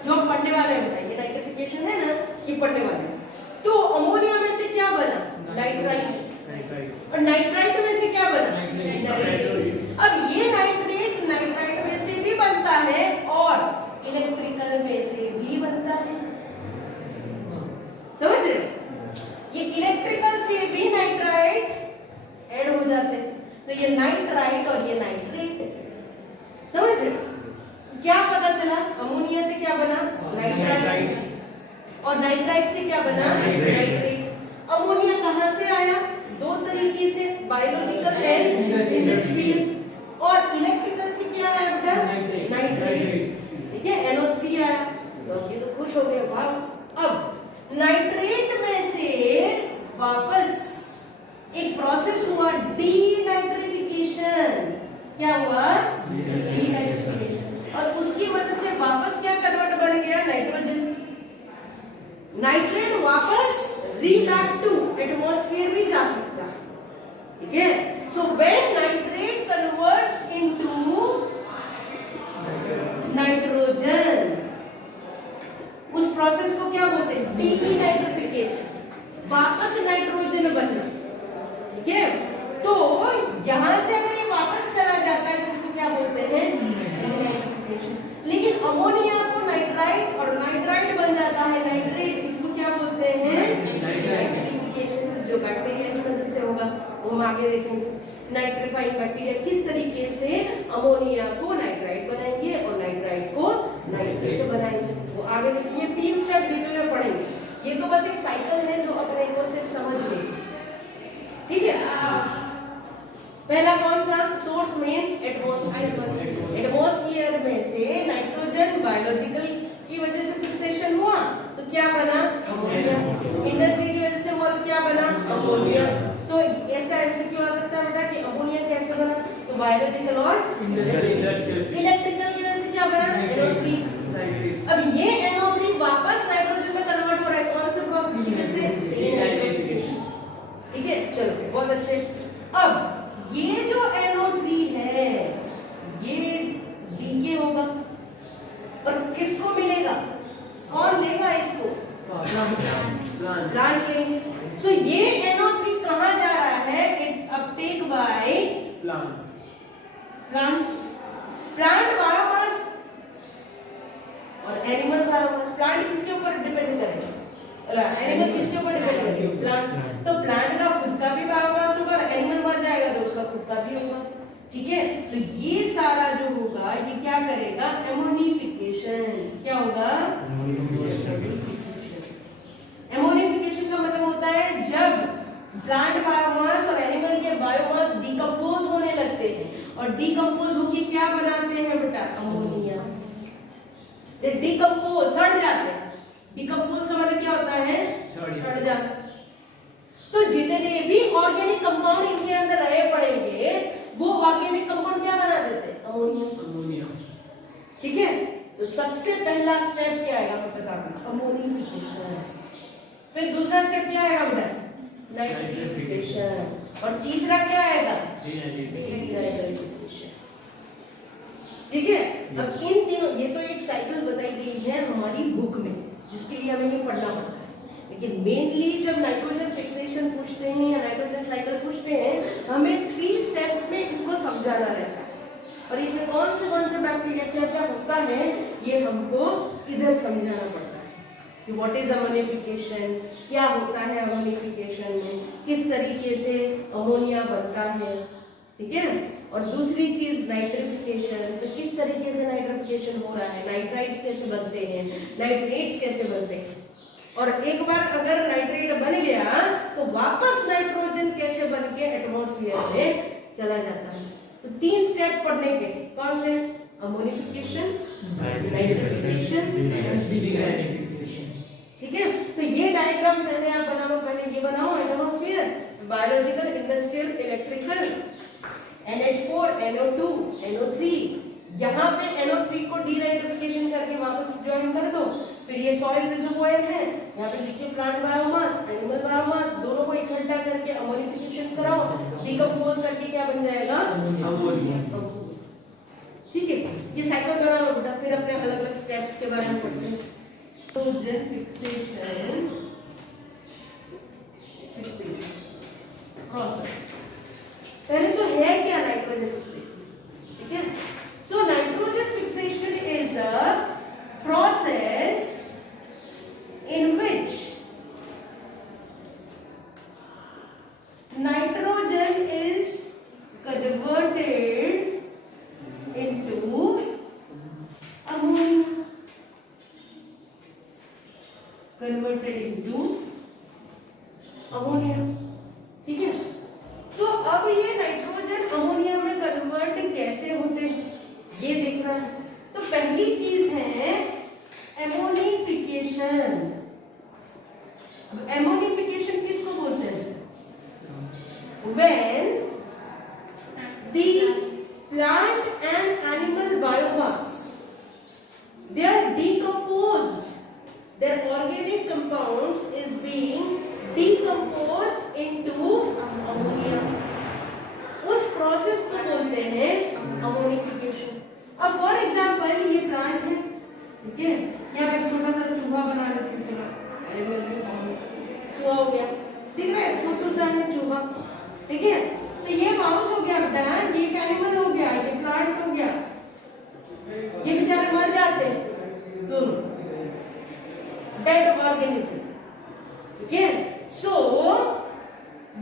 जो पढ़ने वाले हैं बेटा, ये नाइट्रिफिकेशन है ना, ये पढ़ने वाले हैं। तो अमोनिया में से क्या बना? नाइट्राइट। और नाइट्राइट में से क्या बना? नाइट्रेट। अब ये नाइट्रेट नाइट्राइट में से भी बनता है और इलेक्ट्रिकल में से भी बनता है, समझ रहे? ये इलेक्ट्रिकल से भी नाइट्राइट ऐड हो जाते हैं। तो ये नाइट्राइट और ये नाइट्रेट, समझ रहे? क्या पता चला? अमोनिया से क्या बना? नाइट्राइट। और नाइट्राइट से क्या बना? नाइट्रेट। अमोनिया कहां से आया? दो तरीके से, बायोलॉजिकल एंड इंडस्ट्रियल। और इलेक्ट्रिकल से क्या आया बेटा? नाइट्रेट, ठीक है, NO3 आया। तो ये तो खुश हो गए, वाह। अब नाइट्रेट में से वापस एक प्रोसेस हुआ, डीनाइट्रिफिकेशन। क्या हुआ? डीनाइट्रिफिकेशन। और उसकी मदद से वापस क्या कन्वर्ट बन गया? नाइट्रोजन। नाइट्रेट वापस रीबैक टू एटमॉस्फेयर भी जा सकता है, ठीक है। So when nitrate converts into nitrogen, उस प्रोसेस को क्या बोलते हैं? डीनाइट्रिफिकेशन। वापस नाइट्रोजन बनना, ठीक है। तो यहां से अगर ये वापस चला जाता है तो उसको क्या बोलते हैं? डीनाइट्रिफिकेशन। लेकिन अमोनिया को नाइट्राइट और नाइट्राइट बन जाता है नाइट्रेट, इसको क्या बोलते हैं? नाइट्रिफिकेशन। जो बैक्टीरिया की मदद से होगा वो हम आगे देखेंगे। नाइट्रीफाइंग बैक्टीरिया किस तरीके से अमोनिया को नाइट्राइट बनाएंगे और नाइट्राइट को नाइट्रेट बनाएंगे, वो आगे देखिए। 3 स्टेप डिटेल में पढ़ेंगे। ये तो बस एक साइकिल है जो अपने को सिर्फ समझ लेंगे, ठीक है। पहला कौन था? Source main atmosphere. एटमॉस्फेयर में से नाइट्रोजन बायोलॉजिकल की वजह से फिक्सेशन हुआ तो क्या बना? अमोनिया। इंडस्ट्री की वजह से हुआ तो क्या बना? अमोनिया। तो ऐसा एमसीक्यू आ सकता है बेटा कि अमोनिया कैसे बना? तो बायोलॉजिकल और इलेक्ट्रिकल की वजह से क्या बना? NO3। अब ये NO3 वापस नाइट्रोजन में कन्वर्ट हो रहा है, कौन से प्रोसेस की वजह से? डीनाइट्रिफिकेशन, ठीक है। चलो बहुत अच्छे। अब ये जो NO3 है ये डीके होगा और किसको मिलेगा? कौन लेगा इसको? प्लांट लेंगे। सो ये NO3 कहां जा रहा है? It's Uptake by plants. Plant biomass और एनिमल बायोमास। प्लांट किसके ऊपर डिपेंड करेगा? एनिमल किसके ऊपर डिपेंड करेगा? प्लांट। तो प्लांट का खुद का भी बायोमास होगा, एनिमल मर जाएगा तो उसका खुद का भी होगा, ठीक है। तो ये सारा जो होगा ये क्या करेगा? एमोनिफिकेशन। क्या होगा? एमोनिफिकेशन का मतलब होता है जब प्लांट बायोमास और एनिमल के बायोमास डिकम्पोज होने लगते हैं और डिकम्पोज होके क्या बनाते हैं बेटा? अमोनिया। डिकम्पोज, सड़ जाते हैं। डिकम्पोज का मतलब क्या होता है? सड़ जाना। तो जितने भी ऑर्गेनिक कंपाउंड इनके अंदर रहे पड़ेंगे वो ऑर्गेनिक कंपाउंड क्या बना देते हैं? अमोनिया। ठीक है। तो सबसे पहला स्टेप क्या आएगा मैं बता दूं? अमोनिफिकेशन। फिर दूसरा स्टेप क्या आएगा बेटा? नाइट्रिफिकेशन। और तीसरा क्या आएगा? डीनाइट्रिफिकेशन, ठीक है। अब इन तीनों, ये तो एक साइकिल बताई गई है हमारी बुक में जिसके लिए हमें ये पढ़ना पड़ता है, लेकिन मेनली जब नाइट्रोजन फिक्सेशन पूछते हैं या नाइट्रोजन साइकिल पूछते हैं हमें 3 स्टेप्स में इसको समझाना रहता है और इसमें कौन से बैक्टीरिया क्या क्या होता है ये हमको इधर समझाना पड़ता है, कि व्हाट इज अमोनिफिकेशन, क्या होता है अमोनिफिकेशन में, किस तरीके से अमोनिया बनता है, ठीक है। और दूसरी चीज नाइट्रिफिकेशन, तो किस तरीके से नाइट्रिफिकेशन हो रहा है, नाइट्राइट्स कैसे बनते हैं, नाइट्रेट्स कैसे बनते हैं, और एक बार अगर नाइट्रेट बन गया तो वापस नाइट्रोजन कैसे बन के एटमॉस्फेयर में चला जाता है। तो 3 स्टेप पढ़ने के, कौन से, अमोनिफिकेशन, नाइट्रिफिकेशन, डिनाइट्रिफिकेशन, ठीक है। तो ये डायग्राम पहले आप बनाओ, पहले ये बनाओ atmosphere, biological, industrial, electrical, NH4, NO2, NO3, यहाँ पे NO3 को डीनाइट्रिफिकेशन करके वापस ज्वाइन कर दो। फिर ये सॉइल रिजर्वोयर है, यहाँ पे देखिए प्लांट बायोमास, एनिमल बायोमास, दोनों को इकट्ठा करके अमोनिफिकेशन कराओ, डिकम्पोज करके क्या बन जाएगा, अमोनिया, ठीक है। ये साइकिल बना लो बेटा, फिर अपने अलग अलग स्टेप्स के बारे में पढ़ते हैं। तो फिक्सेशन प्रोसेस, पहले तो है क्या नाइट्रोजन फिक्सेशन, ठीक है। So nitrogen fixation is a process in which nitrogen is converted into ammonia, ठीक है। तो अब ये नाइट्रोजन अमोनिया में कन्वर्ट कैसे होते हैं ये देखना है। तो पहली चीज है एमोनिफिकेशन। एमोनिफिकेशन किसको बोलते हैं, when the plant and animal biomass they are decomposed, their organic compounds is being decomposed into ammonia, उस प्रोसेस को बोलते हैं अमोनिफिकेशन। अब फॉर एग्जांपल ये प्लांट है, ठीक है, यहाँ पे छोटा सा चूहा बना देते हैं, चूहा हो गया, दिख रहा है, छोटू सा है चूहा, ठीक है। तो ये माउस हो गया बेटा, ये एक एनिमल हो गया, ये प्लांट हो गया, ये बेचारे मर जाते हैं दोनों, डेड ऑर्गेनिज्म, ठीक है। सो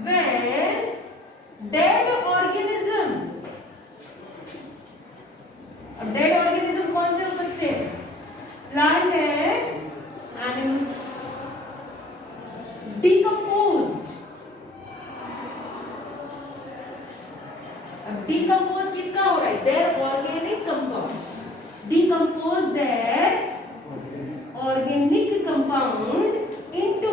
व्हेन डेड ऑर्गेनिज्म, अब डेड ऑर्गेनिज्म कौन से हो सकते हैं, प्लांट एंड एनिमल्स, decomposed, अब डिकम्पोज किसका हो रहा है, their organic compounds, decompose their organic compound into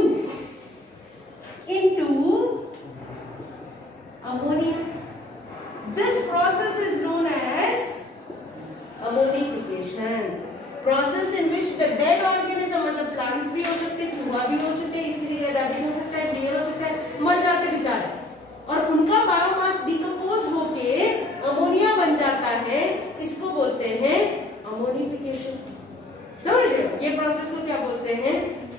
ammonia. This process is known as ammonification, process in which the dead organism, मतलब plants भी हो सकते हैं, चूहा भी हो सकते हैं, इसलिए रैबिट हो सकता है, डियर हो सकता है, मर जाते बेचारे, और उनका बायोमास डिकम्पोज होके अमोनिया बन जाता है, इसको बोलते हैं अमोनिफिकेशन। समझ रहे हो, ये प्रोसेस को क्या बोलते हैं,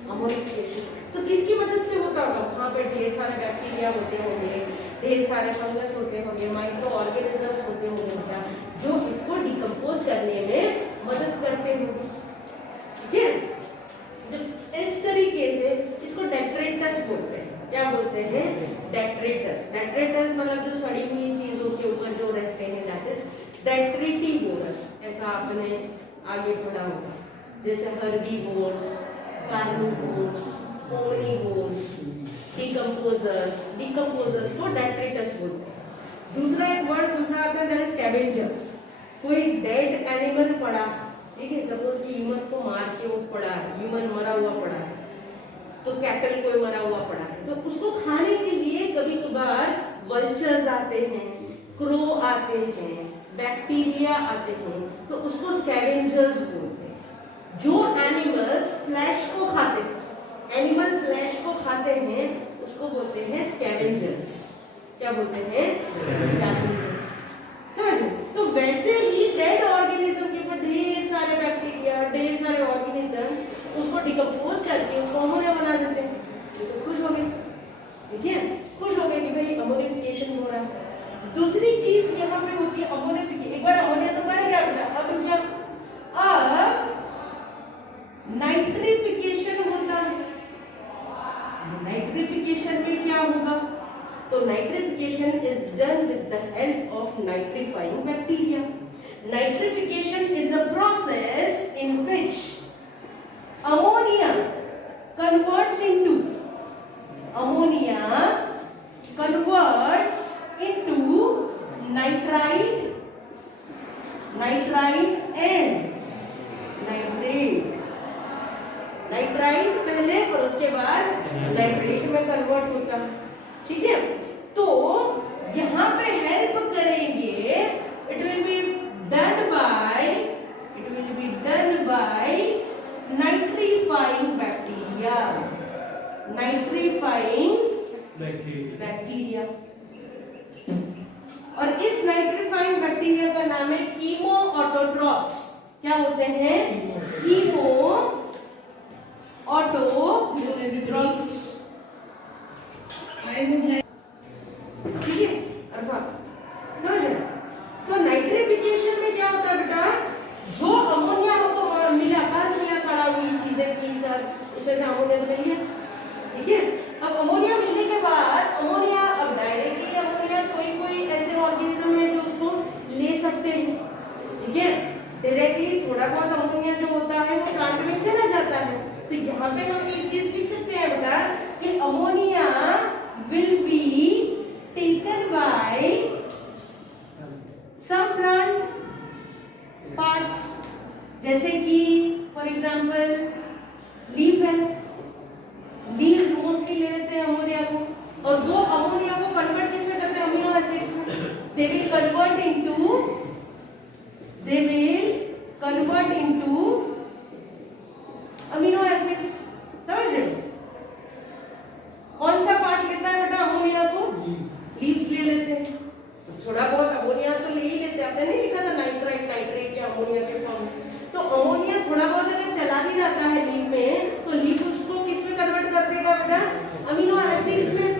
अमोनिफिकेशन। तो किसकी मदद से होता होगा, वहां पे ढेर सारे बैक्टीरिया होते होंगे, ढेर सारे फंगस होते होंगे, माइक्रो ऑर्गेनिजम्स होते होंगे जो इसको डिकम्पोज करने में मदद करते होंगे, ठीक है। इस तरीके से इसको डेट्रेटस बोलते हैं, क्या बोलते हैं, डेट्रेटस। डेट्रेटस मतलब जो सड़ी हुई चीजों के ऊपर जो रहते हैं, दैट इज डेट्रिटिवोरस। ऐसा आपने आगे पढ़ा होगा, जैसे हर्बीवोर्स, कार्निवोर्स, ओमनिवोर्स, डिकम्पोजर्स को डेट्रेटस बोलते हैं। दूसरा एक वर्ड दूसरा आता है, दैट इज स्कैवेंजर्स। कोई डेड एनिमल पड़ा, ठीक है, सपोज कि ह्यूमन को मार के वो पड़ा है, ह्यूमन मरा हुआ पड़ा है, तो कैटल कोई मरा हुआ पड़ा है, तो उसको खाने के लिए कभी कभार वल्चर्स आते हैं, क्रो आते हैं, बैक्टीरिया आते हैं, तो उसको स्कैवेंजर्स बोलते हैं। जो एनिमल्स फ्लैश को खाते हैं, एनिमल फ्लैश को खाते हैं, उसको बोलते हैं स्कैवेंजर्स। क्या बोलते हैं, स्कैवेंजर्स। समझ लो। तो वैसे ही डेड ऑर्गेनिज्म के ऊपर ढेर सारे बैक्टीरिया, ढेर सारे ऑर्गेनिज्म उसको डिकम्पोज करके उसको अमोनिया बना देते हैं, तो खुश हो गए, ठीक है, खुश हो गए कि भाई अमोनिफिकेशन हो रहा है। दूसरी चीज यहाँ पे होती है अमोनिफिकेशन। एक बार अमोनिया तो बन गया बेटा, अब क्या, अब नाइट्रिफिकेशन होता of nitrifying bacteria. Nitrification is a process in which ammonia converts into nitrite and nitrate. Nitrite पहले और उसके बाद नाइट्रेट में कन्वर्ट होता है, ठीक है। तो यहाँ पे हेल्प करेंगे, it will be done by nitrifying bacteria. और इस नाइट्रीफाइंग बैक्टीरिया का नाम है कीमो ऑटोट्रॉप्स। क्या होते हैं? Chemo autotrophs. ठीक है, समझ रहे? तो नाइट्रिफिकेशन में क्या होता है बेटा, जो अमोनिया हमको मिला, कहाँ से मिला? सड़ा हुई चीजें की सर, उससे अमोनिया तो मिल गया, ठीक है। अब अमोनिया मिलने के बाद अमोनिया, अब डायरेक्टली अमोनिया कोई ऐसे ऑर्गेनिज्म है जो उसको ले सकते हैं, ठीक है। डायरेक्टली थोड़ा बहुत अमोनिया जो होता है वो प्लांट में चला जाता है। तो यहाँ पे हम एक चीज लिख सकते हैं बेटा कि ammonia will be taken by some plant parts, जैसे कि फॉर एग्जांपल लीफ है, लीव्स मोस्टली ले लेते हैं अमोनिया को, और वो अमोनिया को कन्वर्ट किसमें करते हैं? अमीनो एसिड्स में। They will convert into amino acids. समझ रहे हो? कौन सा पार्ट लेता है बेटा अमोनिया को? लीव्स ले लेते हैं। तो थोड़ा बहुत अमोनिया तो ले ही लेते हैं, आपने नहीं लिखा था नाइट्रेट या अमोनिया के फॉर्म में। तो अमोनिया थोड़ा बहुत अगर चला भी जाता है लीफ में, तो लीफ उसको किस में कन्वर्ट कर देगा बेटा? अमीनो एसिड्स में।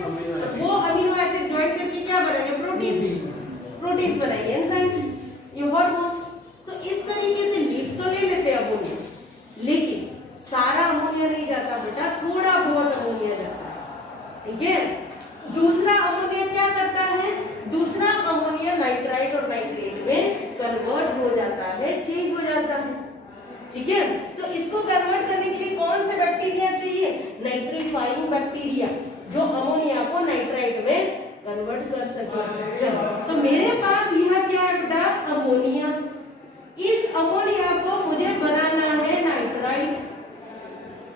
वो अमीनो एसिड ज्वाइन करके क्या बनाएंगे? प्रोटीन्स बनाएंगे, एंजाइम्स, ये हार्मोन्स। तो इस तरीके से लीफ तो ले लेते हैं अमोनिया, लेकिन सारा अमोनिया नहीं जाता बेटा, थोड़ा बहुत अमोनिया जाता है, ठीक है। दूसरा अमोनिया क्या करता है? दूसरा अमोनिया नाइट्राइट और नाइट्रेट में कन्वर्ट हो जाता है, चेंज हो जाता है, ठीक है। तो इसको कन्वर्ट करने के लिए कौन से बैक्टीरिया चाहिए? नाइट्रीफाइंग बैक्टीरिया, जो अमोनिया को नाइट्राइट में कन्वर्ट कर सके। चलो, तो मेरे पास यह क्या है बेटा? अमोनिया। इस अमोनिया को मुझे बनाना है नाइट्राइट,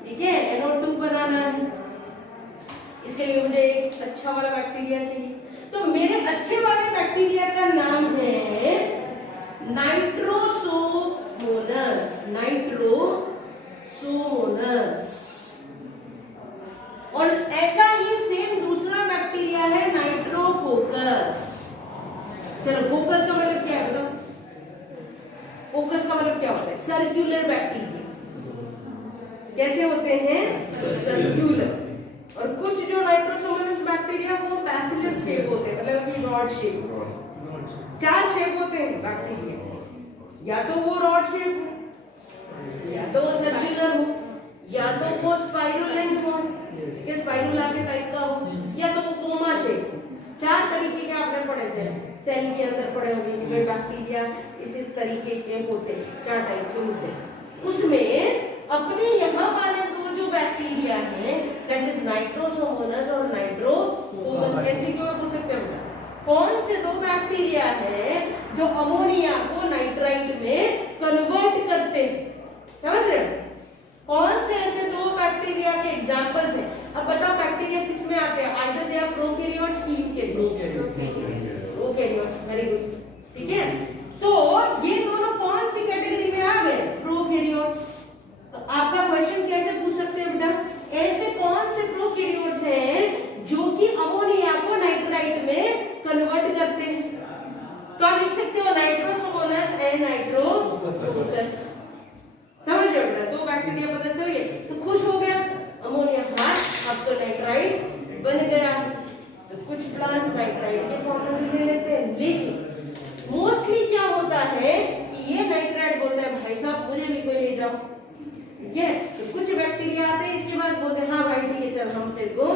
ठीक है, NO2 बनाना है। इसके लिए मुझे एक अच्छा वाला बैक्टीरिया चाहिए। तो मेरे अच्छे वाले बैक्टीरिया का नाम है नाइट्रोसोमोनास। और ऐसा ही सेम दूसरा बैक्टीरिया है नाइट्रोकोकस। चलो, कोकस का मतलब क्या है? कोकस का मतलब क्या होता है? Circular bacteria. कैसे होते हैं? सर्कुलर। और कुछ जो नाइट्रोसोमोनास बैक्टीरिया वो बैसिलस शेप होते हैं, मतलब कि रॉड शेप। 4 शेप होते हैं बैक्टीरिया, या तो वो रॉड शेप हो, या तो वो सर्कुलर हो, या तो वो स्पाइरुलेंट हो, स्पाइरुला के टाइप का हो, या तो वो कोमा शेप हो। 4 तरीके के आपने पढ़े थे, सेल के अंदर पढ़े होंगे बैक्टीरिया इस तरीके के होते हैं, 4 टाइप के होते हैं। उसमें अपने यहाँ वाले 2 जो बैक्टीरिया हैं, दैट इज नाइट्रोसोमोनास और नाइट्रोकोकस। कैसे क्यों पूछ सकते हैं? कौन से 2 बैक्टीरिया हैं जो अमोनिया को नाइट्राइट में कन्वर्ट करते हैं? समझ रहे हो? कौन से ऐसे 2 बैक्टीरिया के एग्जांपल्स हैं? अब बताओ बैक्टीरिया किस में आते हैं? आइदर दे आर प्रोकैरियोट्स की प्रोकैरियोट्स। वेरी गुड, ठीक है। तो ये दोनों कौन सी कैटेगरी में आ गए? प्रोकैरियोट्स। तो आपका क्वेश्चन कैसे पूछ सकते हैं बेटा? ऐसे कौन से प्रोकैरियोट्स हैं जो कि अमोनिया को नाइट्राइट में कन्वर्ट करते हैं? तो आप लिख सकते हो नाइट्रोसोमोनास एंड नाइट्रोकोकस। समझ रहे हो बेटा? 2 बैक्टीरिया पता चल गए, तो खुश हो गया अमोनिया, हाँ अब तो नाइट्राइट बन गया। तो कुछ प्लांट नाइट्राइट के फॉर्म में ले लेते हैं, लेकिन मोस्टली क्या होता है कि ये नाइट्राइट बोलता है भाई साहब मुझे भी कोई ले जाओ, ठीक है। तो कुछ बैक्टीरिया आते हैं, इसके बाद बोलते हैं हाँ भाई ठीक है चल हम तेरे को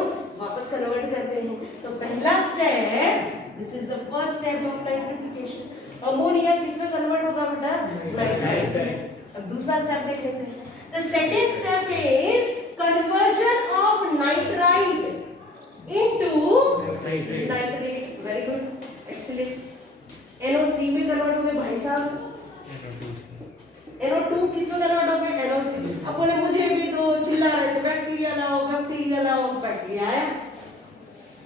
वापस कन्वर्ट करते हैं। तो पहला step this is the first step of nitrification. Ammonia किसमें कन्वर्ट होगा बेटा? नाइट्रेट। अब दूसरा स्टेप देख लेते हैं। The second step is conversion of nitrite into nitrate. Very good, excellent. NO3 में कन्वर्ट हो गए भाई साहब। NO2 किसमें कन्वर्ट हो गए? NO3। अब बोले मुझे भी तो चिल्ला रहे थे बैक्टीरिया लाओ, बैक्टीरिया लाओ। बैक्टीरिया है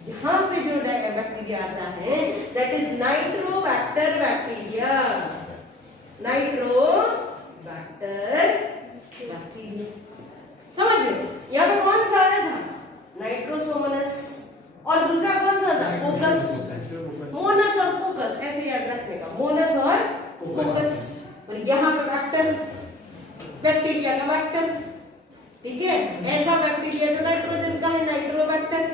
यहाँ पे जो बैक्टीरिया आता है that is Nitrobacter bacteria. Nitrobacter bacteria, समझ गए? यहाँ पे कौन सा आया था? नाइट्रोसोमोनस। और दूसरा कौन सा था? फोकस। मोनस और फोकस ऐसे याद रखने का, मोनस और फोकस। और यहाँ पे बैक्टर, बैक्टीरिया का बैक्टर, ठीक है? ऐसा बैक्टीरिया जो नाइट्रोजन का है, नाइट्रोबैक्टर।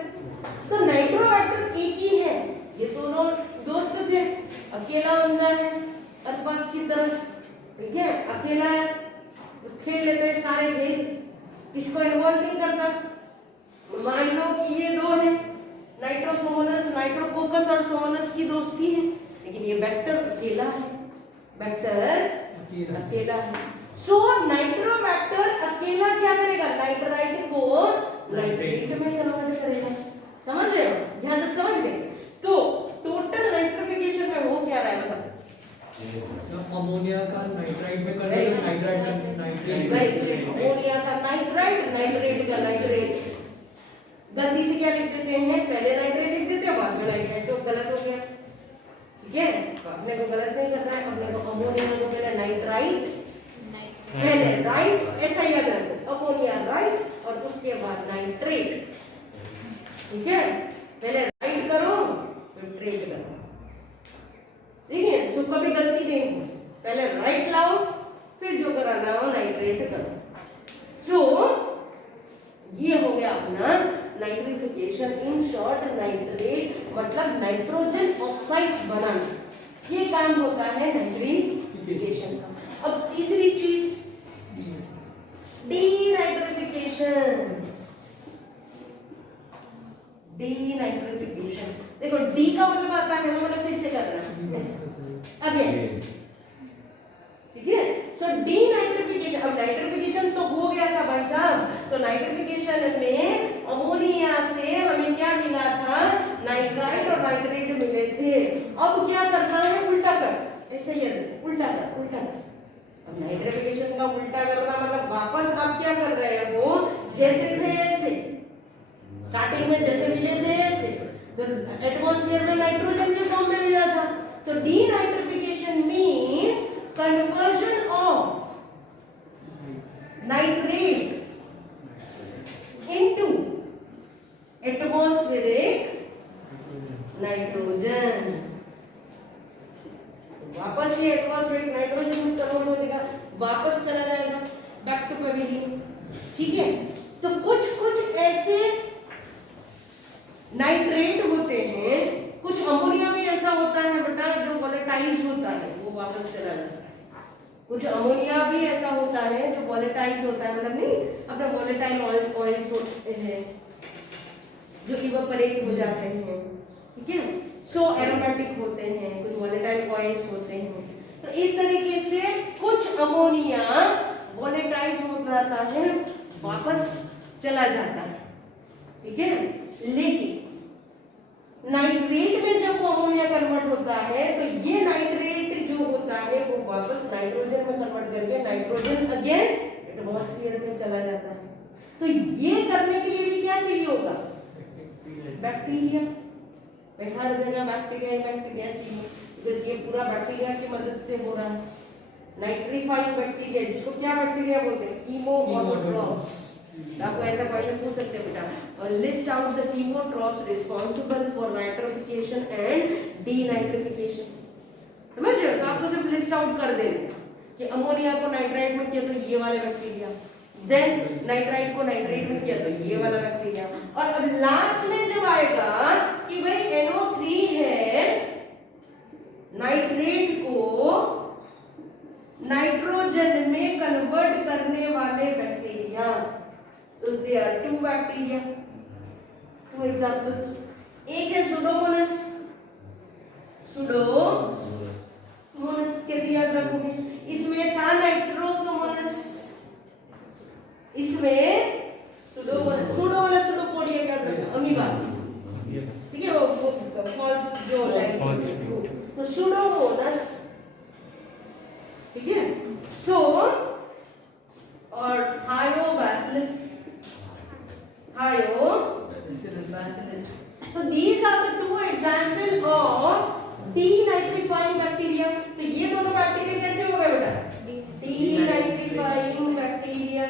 तो नाइट्रोबैक्टर एक ही है, ये दोनों दोस्त थे। अकेला बंदा है अरबाब की तरह, ठीक है? अकेला खेल लेते हैं सारे खेल, इसको इन्वॉल्व नहीं करता। मान लो कि ये दो है, नाइट्रोसोमोनस, नाइट्रोकोकस और सोमोनस की दोस्ती है, लेकिन ये बैक्टर अकेला है। बैक्टर अकेला है। सो नाइट्रोबैक्टर अकेला क्या करेगा? नाइट्राइट को नाइट्रेट में कन्वर्ट करेगा। समझ रहे हो? यहां तक समझ गए? तो टोटल नाइट्रिफिकेशन में हो क्या रहा है मतलब? अमोनिया का नाइट्राइट में कन्वर्ट, नाइट्राइट का नाइट्रेट, अमोनिया का नाइट्राइट, नाइट्रेट का नाइट्रेट। गलती से क्या लिख देते हैं? पहले नाइट्रेट लिख देते हैं, बाद में नाइट्राइट, तो गलत हो गया। ठीक है, अपने को गलत नहीं करना है। अपने को अमोनिया को पहले नाइट्राइट, पहले राइट, ऐसा याद रखो। अमोनिया राइट और उसके बाद नाइट्रेट, ठीक है? पहले राइट करो फिर ट्रेट करो, ठीक है? सो कभी गलती नहीं हो, पहले राइट लाओ फिर जो कराना हो नाइट्रेट करो। सो ये हो गया अपना नाइट्रिफिकेशन। इन शॉर्ट नाइट्रेट मतलब नाइट्रोजन ऑक्साइड्स बनाना, ये काम होता है नाइट्रिफिकेशन का। अब तीसरी चीज डीनाइट्रिफिकेशन। डीनाइट्रिफिकेशन देखो, डी का मतलब आता है ना, मतलब फिर से करना अगेन, ठीक है? सो डीनाइट्रिफिकेशन। अब नाइट्रिफिकेशन तो हो गया था भाई साहब, तो नाइट्रिफिकेशन में अमोनिया से हमें क्या मिला था? नाइट्राइट और नाइट्रेट मिले थे। अब क्या करना है? उल्टा कर, ऐसे ही उल्टा कर, उल्टा कर। अब नाइट्रिफिकेशन का उल्टा करना मतलब वापस आप क्या कर रहे हो? जैसे थे ऐसे, स्टार्टिंग में जैसे मिले थे ऐसे, तो एटमॉस्फेयर में नाइट्रोजन के फॉर्म में मिला था। तो denitrification means conversion of nitrate into atmospheric nitrogen। वापस ये एटमॉस्फेरिक नाइट्रोजन में कन्वर्ट हो जाएगा, वापस चला जाएगा बैक टू पेविलियन, ठीक है? तो कुछ कुछ ऐसे नाइट्रेट होते हैं, कुछ अमोनिया भी ऐसा होता है बेटा जो वोलेटाइज होता है, वो वापस चला जाता है। कुछ अमोनिया भी ऐसा होता है जो वोलेटाइज होता है, मतलब नहीं अपना वोलेटाइल ऑयल्स होते हैं जो इवेपोरेट हो जाते हैं, ठीक है? सो एरोमेटिक होते हैं, कुछ वोलेटाइल ऑयल्स होते हैं। तो इस तरीके से कुछ अमोनिया वोलेटाइज हो जाता है, वापस चला जाता है, ठीक है? लेकिन नाइट्रेट में जब वो अमोनिया कन्वर्ट होता है तो ये नाइट्रेट जो होता है वो वापस नाइट्रोजन में कन्वर्ट करके नाइट्रोजन अगेन एटमॉस्फेयर में चला जाता है। तो ये करने के लिए भी क्या चाहिए होगा? बैक्टीरिया। हर जगह बैक्टीरिया बैक्टीरिया चाहिए, बिकॉज़ ये पूरा बैक्टीरिया की मदद से हो रहा है। नाइट्रीफाइड बैक्टीरिया, जिसको क्या बैक्टीरिया बोलते हैं? कीमोट्रॉप्स। आपको ऐसा क्वेश्चन पूछ सकते हैं बेटा, list out the chemotrophs responsible for nitrification and denitrification. समझ रहे हो? तो आपको सिर्फ लिस्ट आउट कर देना कि अमोनिया को नाइट्राइट में किया तो ये वाला बैक्टीरिया, देन नाइट्राइट को नाइट्रेट में किया तो ये वाला बैक्टीरिया, और अब लास्ट में जब आएगा कि भाई NO3 है, नाइट्रेट को नाइट्रोजन में कन्वर्ट करने वाले बैक्टीरिया, तो there are two bacteria, two examples। एक है सुडोमोनास, सुडोमोनस। कैसे याद रखोगे? इसमें था नाइट्रोसोमोनस, इसमें सुडोमोनस। सुडो वाला सुडोपोडिया क्या करता है? अमीबा, ठीक है, वो फॉल्स जो लाइक तो सुडोमोनस, ठीक है। सो और हायोबैसिलस, हायोबैसिलस। So these are the two example of denitrifying bacteria. तो ये दोनों बैक्टीरिया कैसे हो गए बेटा? Denitrifying bacteria.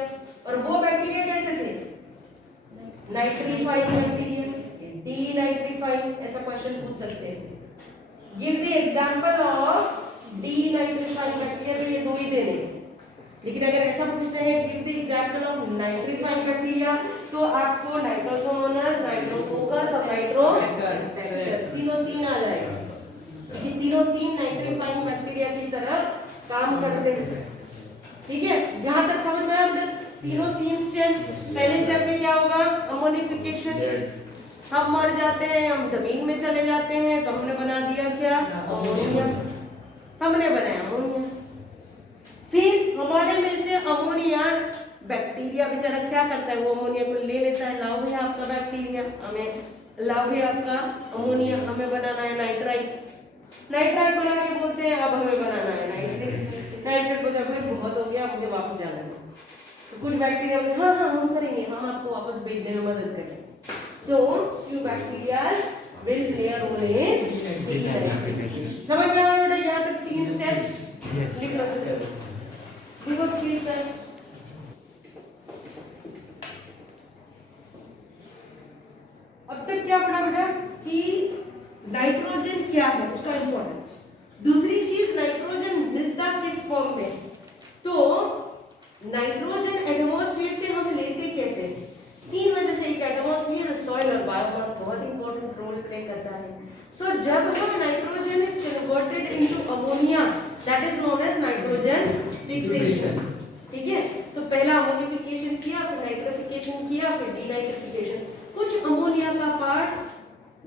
और वो बैक्टीरिया कैसे थे? Nitrifying bacteria. Denitrifying, ऐसा क्वेश्चन पूछ सकते हैं। Give the example of denitrifying bacteria, तो ये दो ही देने। लेकिन अगर ऐसा पूछते हैं give the example of nitrifying bacteria, तो आपको नाइट्रोसोमोनस, नाइट्रोकोकस और नाइट्रोबैक्टर तीनों तीन आ जाएगा। ये तीनों तीन नाइट्रीफाइंग बैक्टीरिया की तरह काम करते हैं, ठीक है। यहाँ तक समझ में आया? तीनों तीन स्टेप। पहले स्टेप में क्या होगा? अमोनिफिकेशन। हम मर जाते हैं, हम जमीन में चले जाते हैं, तो हमने बना दिया क्या? अमोनिया। हमने बनाया अमोनिया। फिर हमारे में से अमोनिया, बैक्टीरिया बेचारा क्या करता है? वो अमोनिया को ले लेता है, लाओ भैया आपका बैक्टीरिया, हमें लाओ भैया आपका अमोनिया, हमें बनाना है नाइट्राइट। नाइट्राइट बना के बोलते हैं अब हमें बनाना है नाइट्रेट। नाइट्रेट बोलते हैं भाई बहुत हो गया, मुझे वापस जाना है। तो कुछ बैक्टीरिया बोलते हैं हाँ हाँ हम करेंगे, हम आपको वापस भेजने में मदद करेंगे। So few bacterias will play a role in denitrification. समझ में आया बेटा? यहाँ तक तीन स्टेप्स लिख लो। देखो 3 स्टेप्स। अब तक क्या पढ़ा बेटा? कि नाइट्रोजन क्या है, उसका इंपॉर्टेंस। दूसरी चीज, नाइट्रोजन मिलता किस फॉर्म में? तो नाइट्रोजन एटमॉस्फेयर से हम लेते कैसे? तीन वजह से। एक एटमॉस्फेयर, सॉइल और बायोमास बहुत इंपॉर्टेंट रोल प्ले करता है। सो जब हम nitrogen is converted into ammonia, that is known as nitrogen fixation, ठीक है। तो पहला अमोनिफिकेशन किया, फिर नाइट्रिफिकेशन किया, फिर डीनाइट्रिफिकेशन। कुछ अमोनिया का पार्ट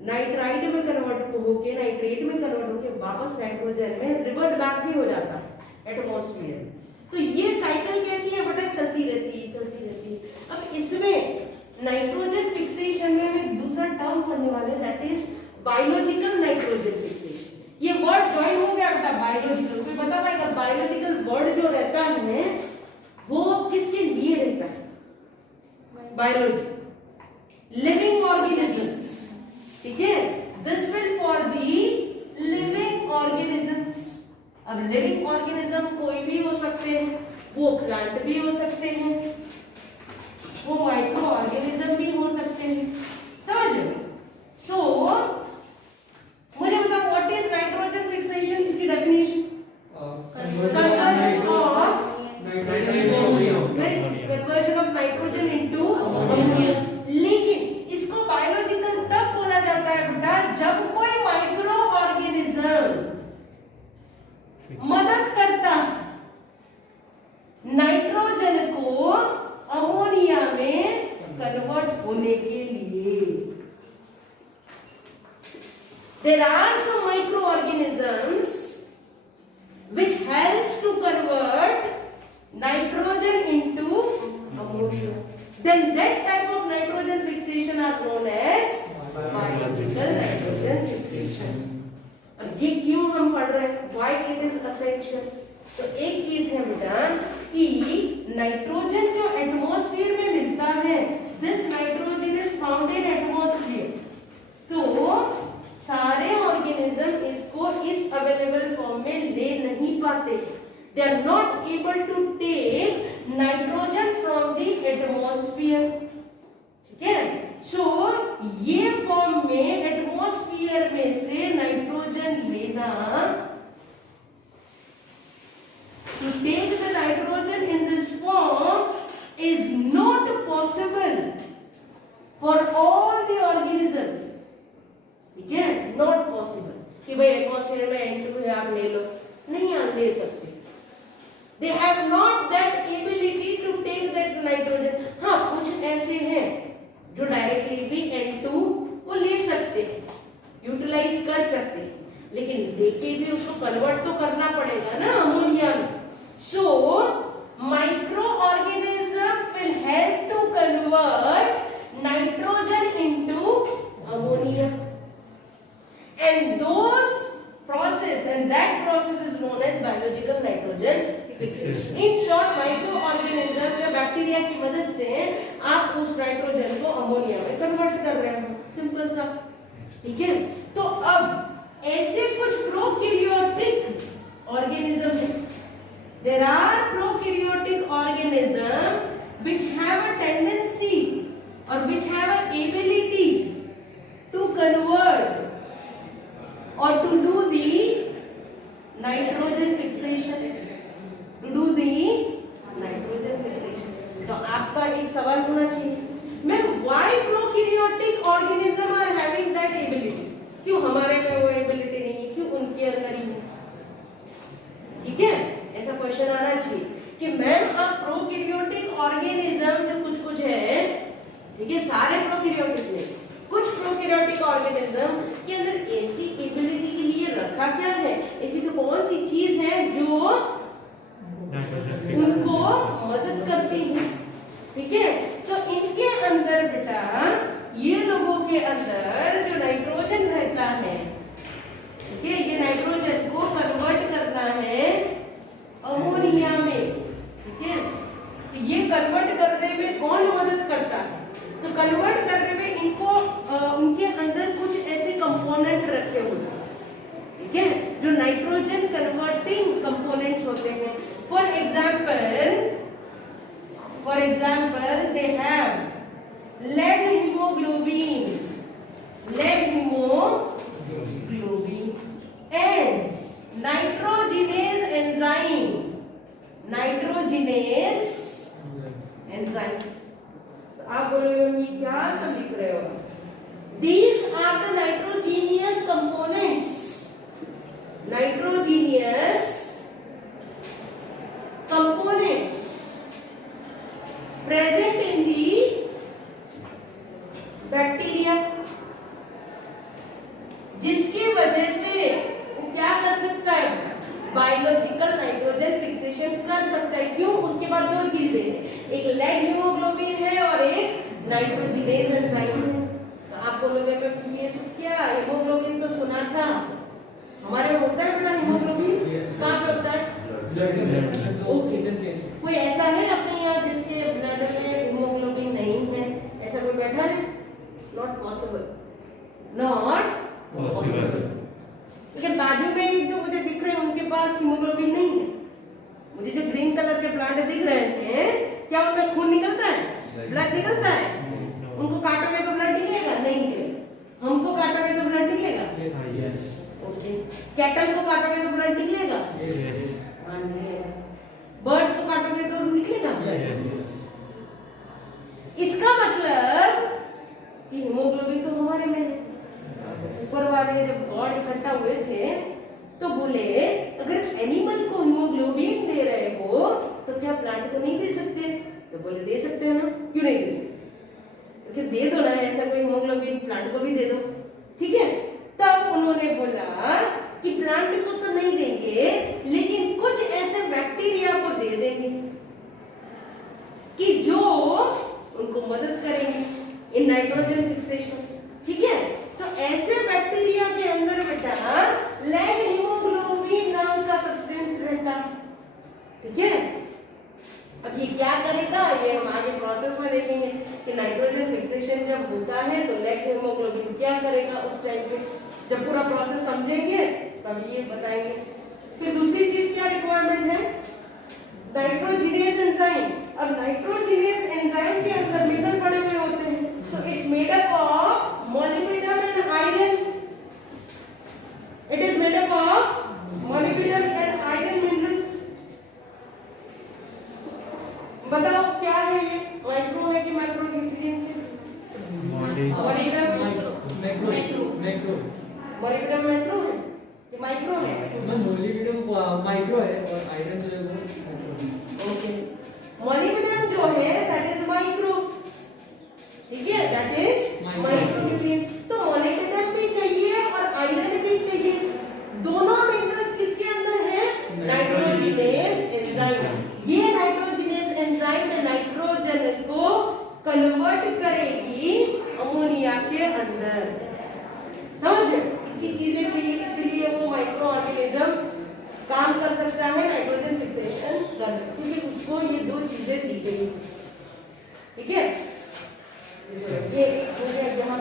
नाइट्राइट में कन्वर्ट होके, नाइट्रेट में कन्वर्ट होके वापस नाइट्रोजन में रिवर्ट बैक भी हो जाता है एटमॉस्फेयर। तो ये साइकिल कैसी है बेटा? चलती रहती है, चलती रहती है। अब इसमें नाइट्रोजन फिक्सेशन में हम एक दूसरा टर्म पढ़ने वाले, that is biological nitrogen fixation. ये वर्ड ज्वाइन हो गया बेटा, बायोलॉजिकल। कोई बता पाएगा बायोलॉजिकल वर्ड जो रहता है वो किसके लिए रहता है? बायोलॉजी, लिविंग ऑर्गेनिजम्स, ठीक है। This will for the living organisms. अब लिविंग ऑर्गेनिज्म कोई भी हो सकते हैं, वो प्लांट भी हो सकते हैं, वो माइक्रो ऑर्गेनिज्म भी हो सकते हैं, समझ लो। सो मुझे बताओ व्हाट इज नाइट्रोजन फिक्सेशन? इसकी definition conversion of nitrogen into ammonia. लेकिन इसको बायोलॉजिकल तब बोला जाता है बेटा जब कोई माइक्रो ऑर्गेनिज्म मदद करता नाइट्रोजन को अमोनिया में कन्वर्ट होने के लिए। There are some microorganisms which helps to convert nitrogen into ammonia. Then that type of nitrogen fixation are known as biological nitrogen fixation. अब ये क्यों हम पढ़ रहे हैं? Why it is essential? तो एक चीज है बेटा कि नाइट्रोजन जो एटमॉस्फेयर में मिलता है, this nitrogen is found in atmosphere. तो सारे ऑर्गेनिज्म इसको इस अवेलेबल फॉर्म में ले नहीं पाते। They are not able to take nitrogen from the atmosphere, ठीक है। सो ये फॉर्म में एटमॉस्फेयर में से नाइट्रोजन लेना, to take the nitrogen in this form is not possible for all the organisms, ठीक है। नॉट पॉसिबल कि भाई एटमॉस्फेयर में N2 है आप ले लो, नहीं आप ले सकते। They have not that ability to take that nitrogen. हाँ कुछ ऐसे हैं जो डायरेक्टली भी N2 को ले सकते हैं, यूटिलाइज कर सकते हैं, लेकिन लेके भी उसको कन्वर्ट तो करना पड़ेगा ना अमोनिया में। So micro organism will help to convert nitrogen into ammonia, and those process and that process is known as biological nitrogen fixation. In short, microorganism या बैक्टीरिया की मदद से आप उस नाइट्रोजन को अमोनिया में कन्वर्ट कर रहे हो, सिंपल सा, ठीक है। तो अब ऐसे कुछ प्रोकैरियोटिक ऑर्गेनिज्म है, there are prokaryotic organism which have a tendency or which have an ability to convert or to do the nitrogen fixation, to do the nitrogen fixation. तो आपका एक सवाल होना चाहिए, ma'am why prokaryotic organism are having that ability? क्यों हमारे में वो एबिलिटी नहीं है, क्यों उनके अंदर ही है? ठीक है, ऐसा क्वेश्चन आना चाहिए कि मैम आप प्रोकैरियोटिक ऑर्गेनिज्म जो कुछ कुछ है, ठीक है, सारे प्रोकैरियोटिक नहीं, कुछ प्रोकैरियोटिक ऑर्गेनिज्म के अंदर ऐसी एबिलिटी के लिए रखा क्या है, ऐसी तो कौन सी चीज है जो उनको मदद करती है, ठीक है। तो इनके अंदर बेटा, ये लोगों के अंदर जो नाइट्रोजन रहता है, ठीक है, ये नाइट्रोजन को कन्वर्ट करना है अमोनिया में, ठीक है। तो ये कन्वर्ट करने में कौन मदद करता है? तो कन्वर्ट करने में इनको उनके अंदर कुछ ऐसे कंपोनेंट रखे हुए हैं, ठीक है, जो नाइट्रोजन कन्वर्टिंग कंपोनेंट्स होते हैं। For example they have leg haemoglobin and nitrogenase enzyme. आप बोलोगे ये क्या सब लिख रहे हो? These are the nitrogenous components present in the bacteria, जिसकी वजह से वो क्या कर सकता है? बायोलॉजिकल नाइट्रोजन फिक्सेशन कर सकता है। क्यों? उसके बाद दो चीजें हैं, एक लेग हीमोग्लोबिन है और एक नाइट्रोजिनेज एंजाइम है। तो आप बोलोगे मैं ये क्या हीमोग्लोबिन तो सुना था, हमारे में होता है बेटा हीमोग्लोबिन, कहाँ पे होता है? कोई ऐसा है अपने यहाँ जिसके ब्लड में हीमोग्लोबिन नहीं है? ऐसा कोई बैठा है? Not possible, not possible. लेकिन बाजू में ही जो मुझे दिख रहे हैं उनके पास हीमोग्लोबिन नहीं है। मुझे जो ग्रीन कलर के प्लांट दिख रहे हैं, क्या उनमें खून निकलता है? ब्लड निकलता है? उनको काटोगे तो ब्लड निकलेगा? नहीं निकलेगा। हमको काटोगे तो ब्लड निकलेगा? ओके। कैटल को काटोगे तो ब्लड निकलेगा? हाँ निकलेगा। बर्ड्स को काटोगे तो निकलेगा? इसका मतलब कि हीमोग्लोबिन तो हमारे में है। ऊपर वाले जब गॉड इकट्ठा हुए थे तो बोले अगर एनिमल को हीमोग्लोबिन दे रहे हो तो क्या प्लांट को नहीं दे सकते? तो बोले दे सकते हैं ना, क्यों नहीं दे सकते? क्योंकि दे दो ना, ऐसा कोई हीमोग्लोबिन प्लांट को भी दे दो, ठीक है। तब उन्होंने बोला कि प्लांट को तो नहीं देंगे लेकिन कुछ ऐसे बैक्टीरिया को दे देंगे कि जो उनको मदद करेंगे इन नाइट्रोजन फिक्सेशन, ठीक है। तो ऐसे बैक्टीरिया के अंदर बेटा लेग हीमोग्लोबिन नाम का सब्सटेंस रहता है, ठीक है। अब ये क्या करेगा, ये हम आगे प्रोसेस में देखेंगे कि नाइट्रोजन फिक्सेशन जब होता है तो लेग हीमोग्लोबिन क्या करेगा उस टाइम पे। जब पूरा प्रोसेस समझेंगे तब ये बताएंगे। फिर दूसरी चीज क्या रिक्वायरमेंट है? Nitrogenase enzyme. अब नाइट्रोजिनेज एंजाइम के अंदर मेटल पड़े हुए होते हैं, so it's made up of molybdenum and iron. It is made up of molybdenum and iron minerals. बताओ क्या है ये? माइक्रो है कि माइक्रो न्यूट्रिएंट्स है? molybdenum माइक्रो है कि माइक्रो है? molybdenum माइक्रो है और आयरन जो है वो ओके। molybdenum जो है दैट इज माइक्रो, ठीक है, दैट इज माइक्रोन्यूट्रिएंट। तो molybdenum भी चाहिए और आयरन भी चाहिए, कन्वर्ट करेगी अमोनिया के अंदर। समझ की चीजें चाहिए, इसलिए वो माइक्रो ऑर्गेनिज्म काम कर सकता है, नाइट्रोजन फिक्सेशन कर सकता है, क्योंकि उसको ये दो चीजें दी गई। ठीक है, ये एक हो गया यहाँ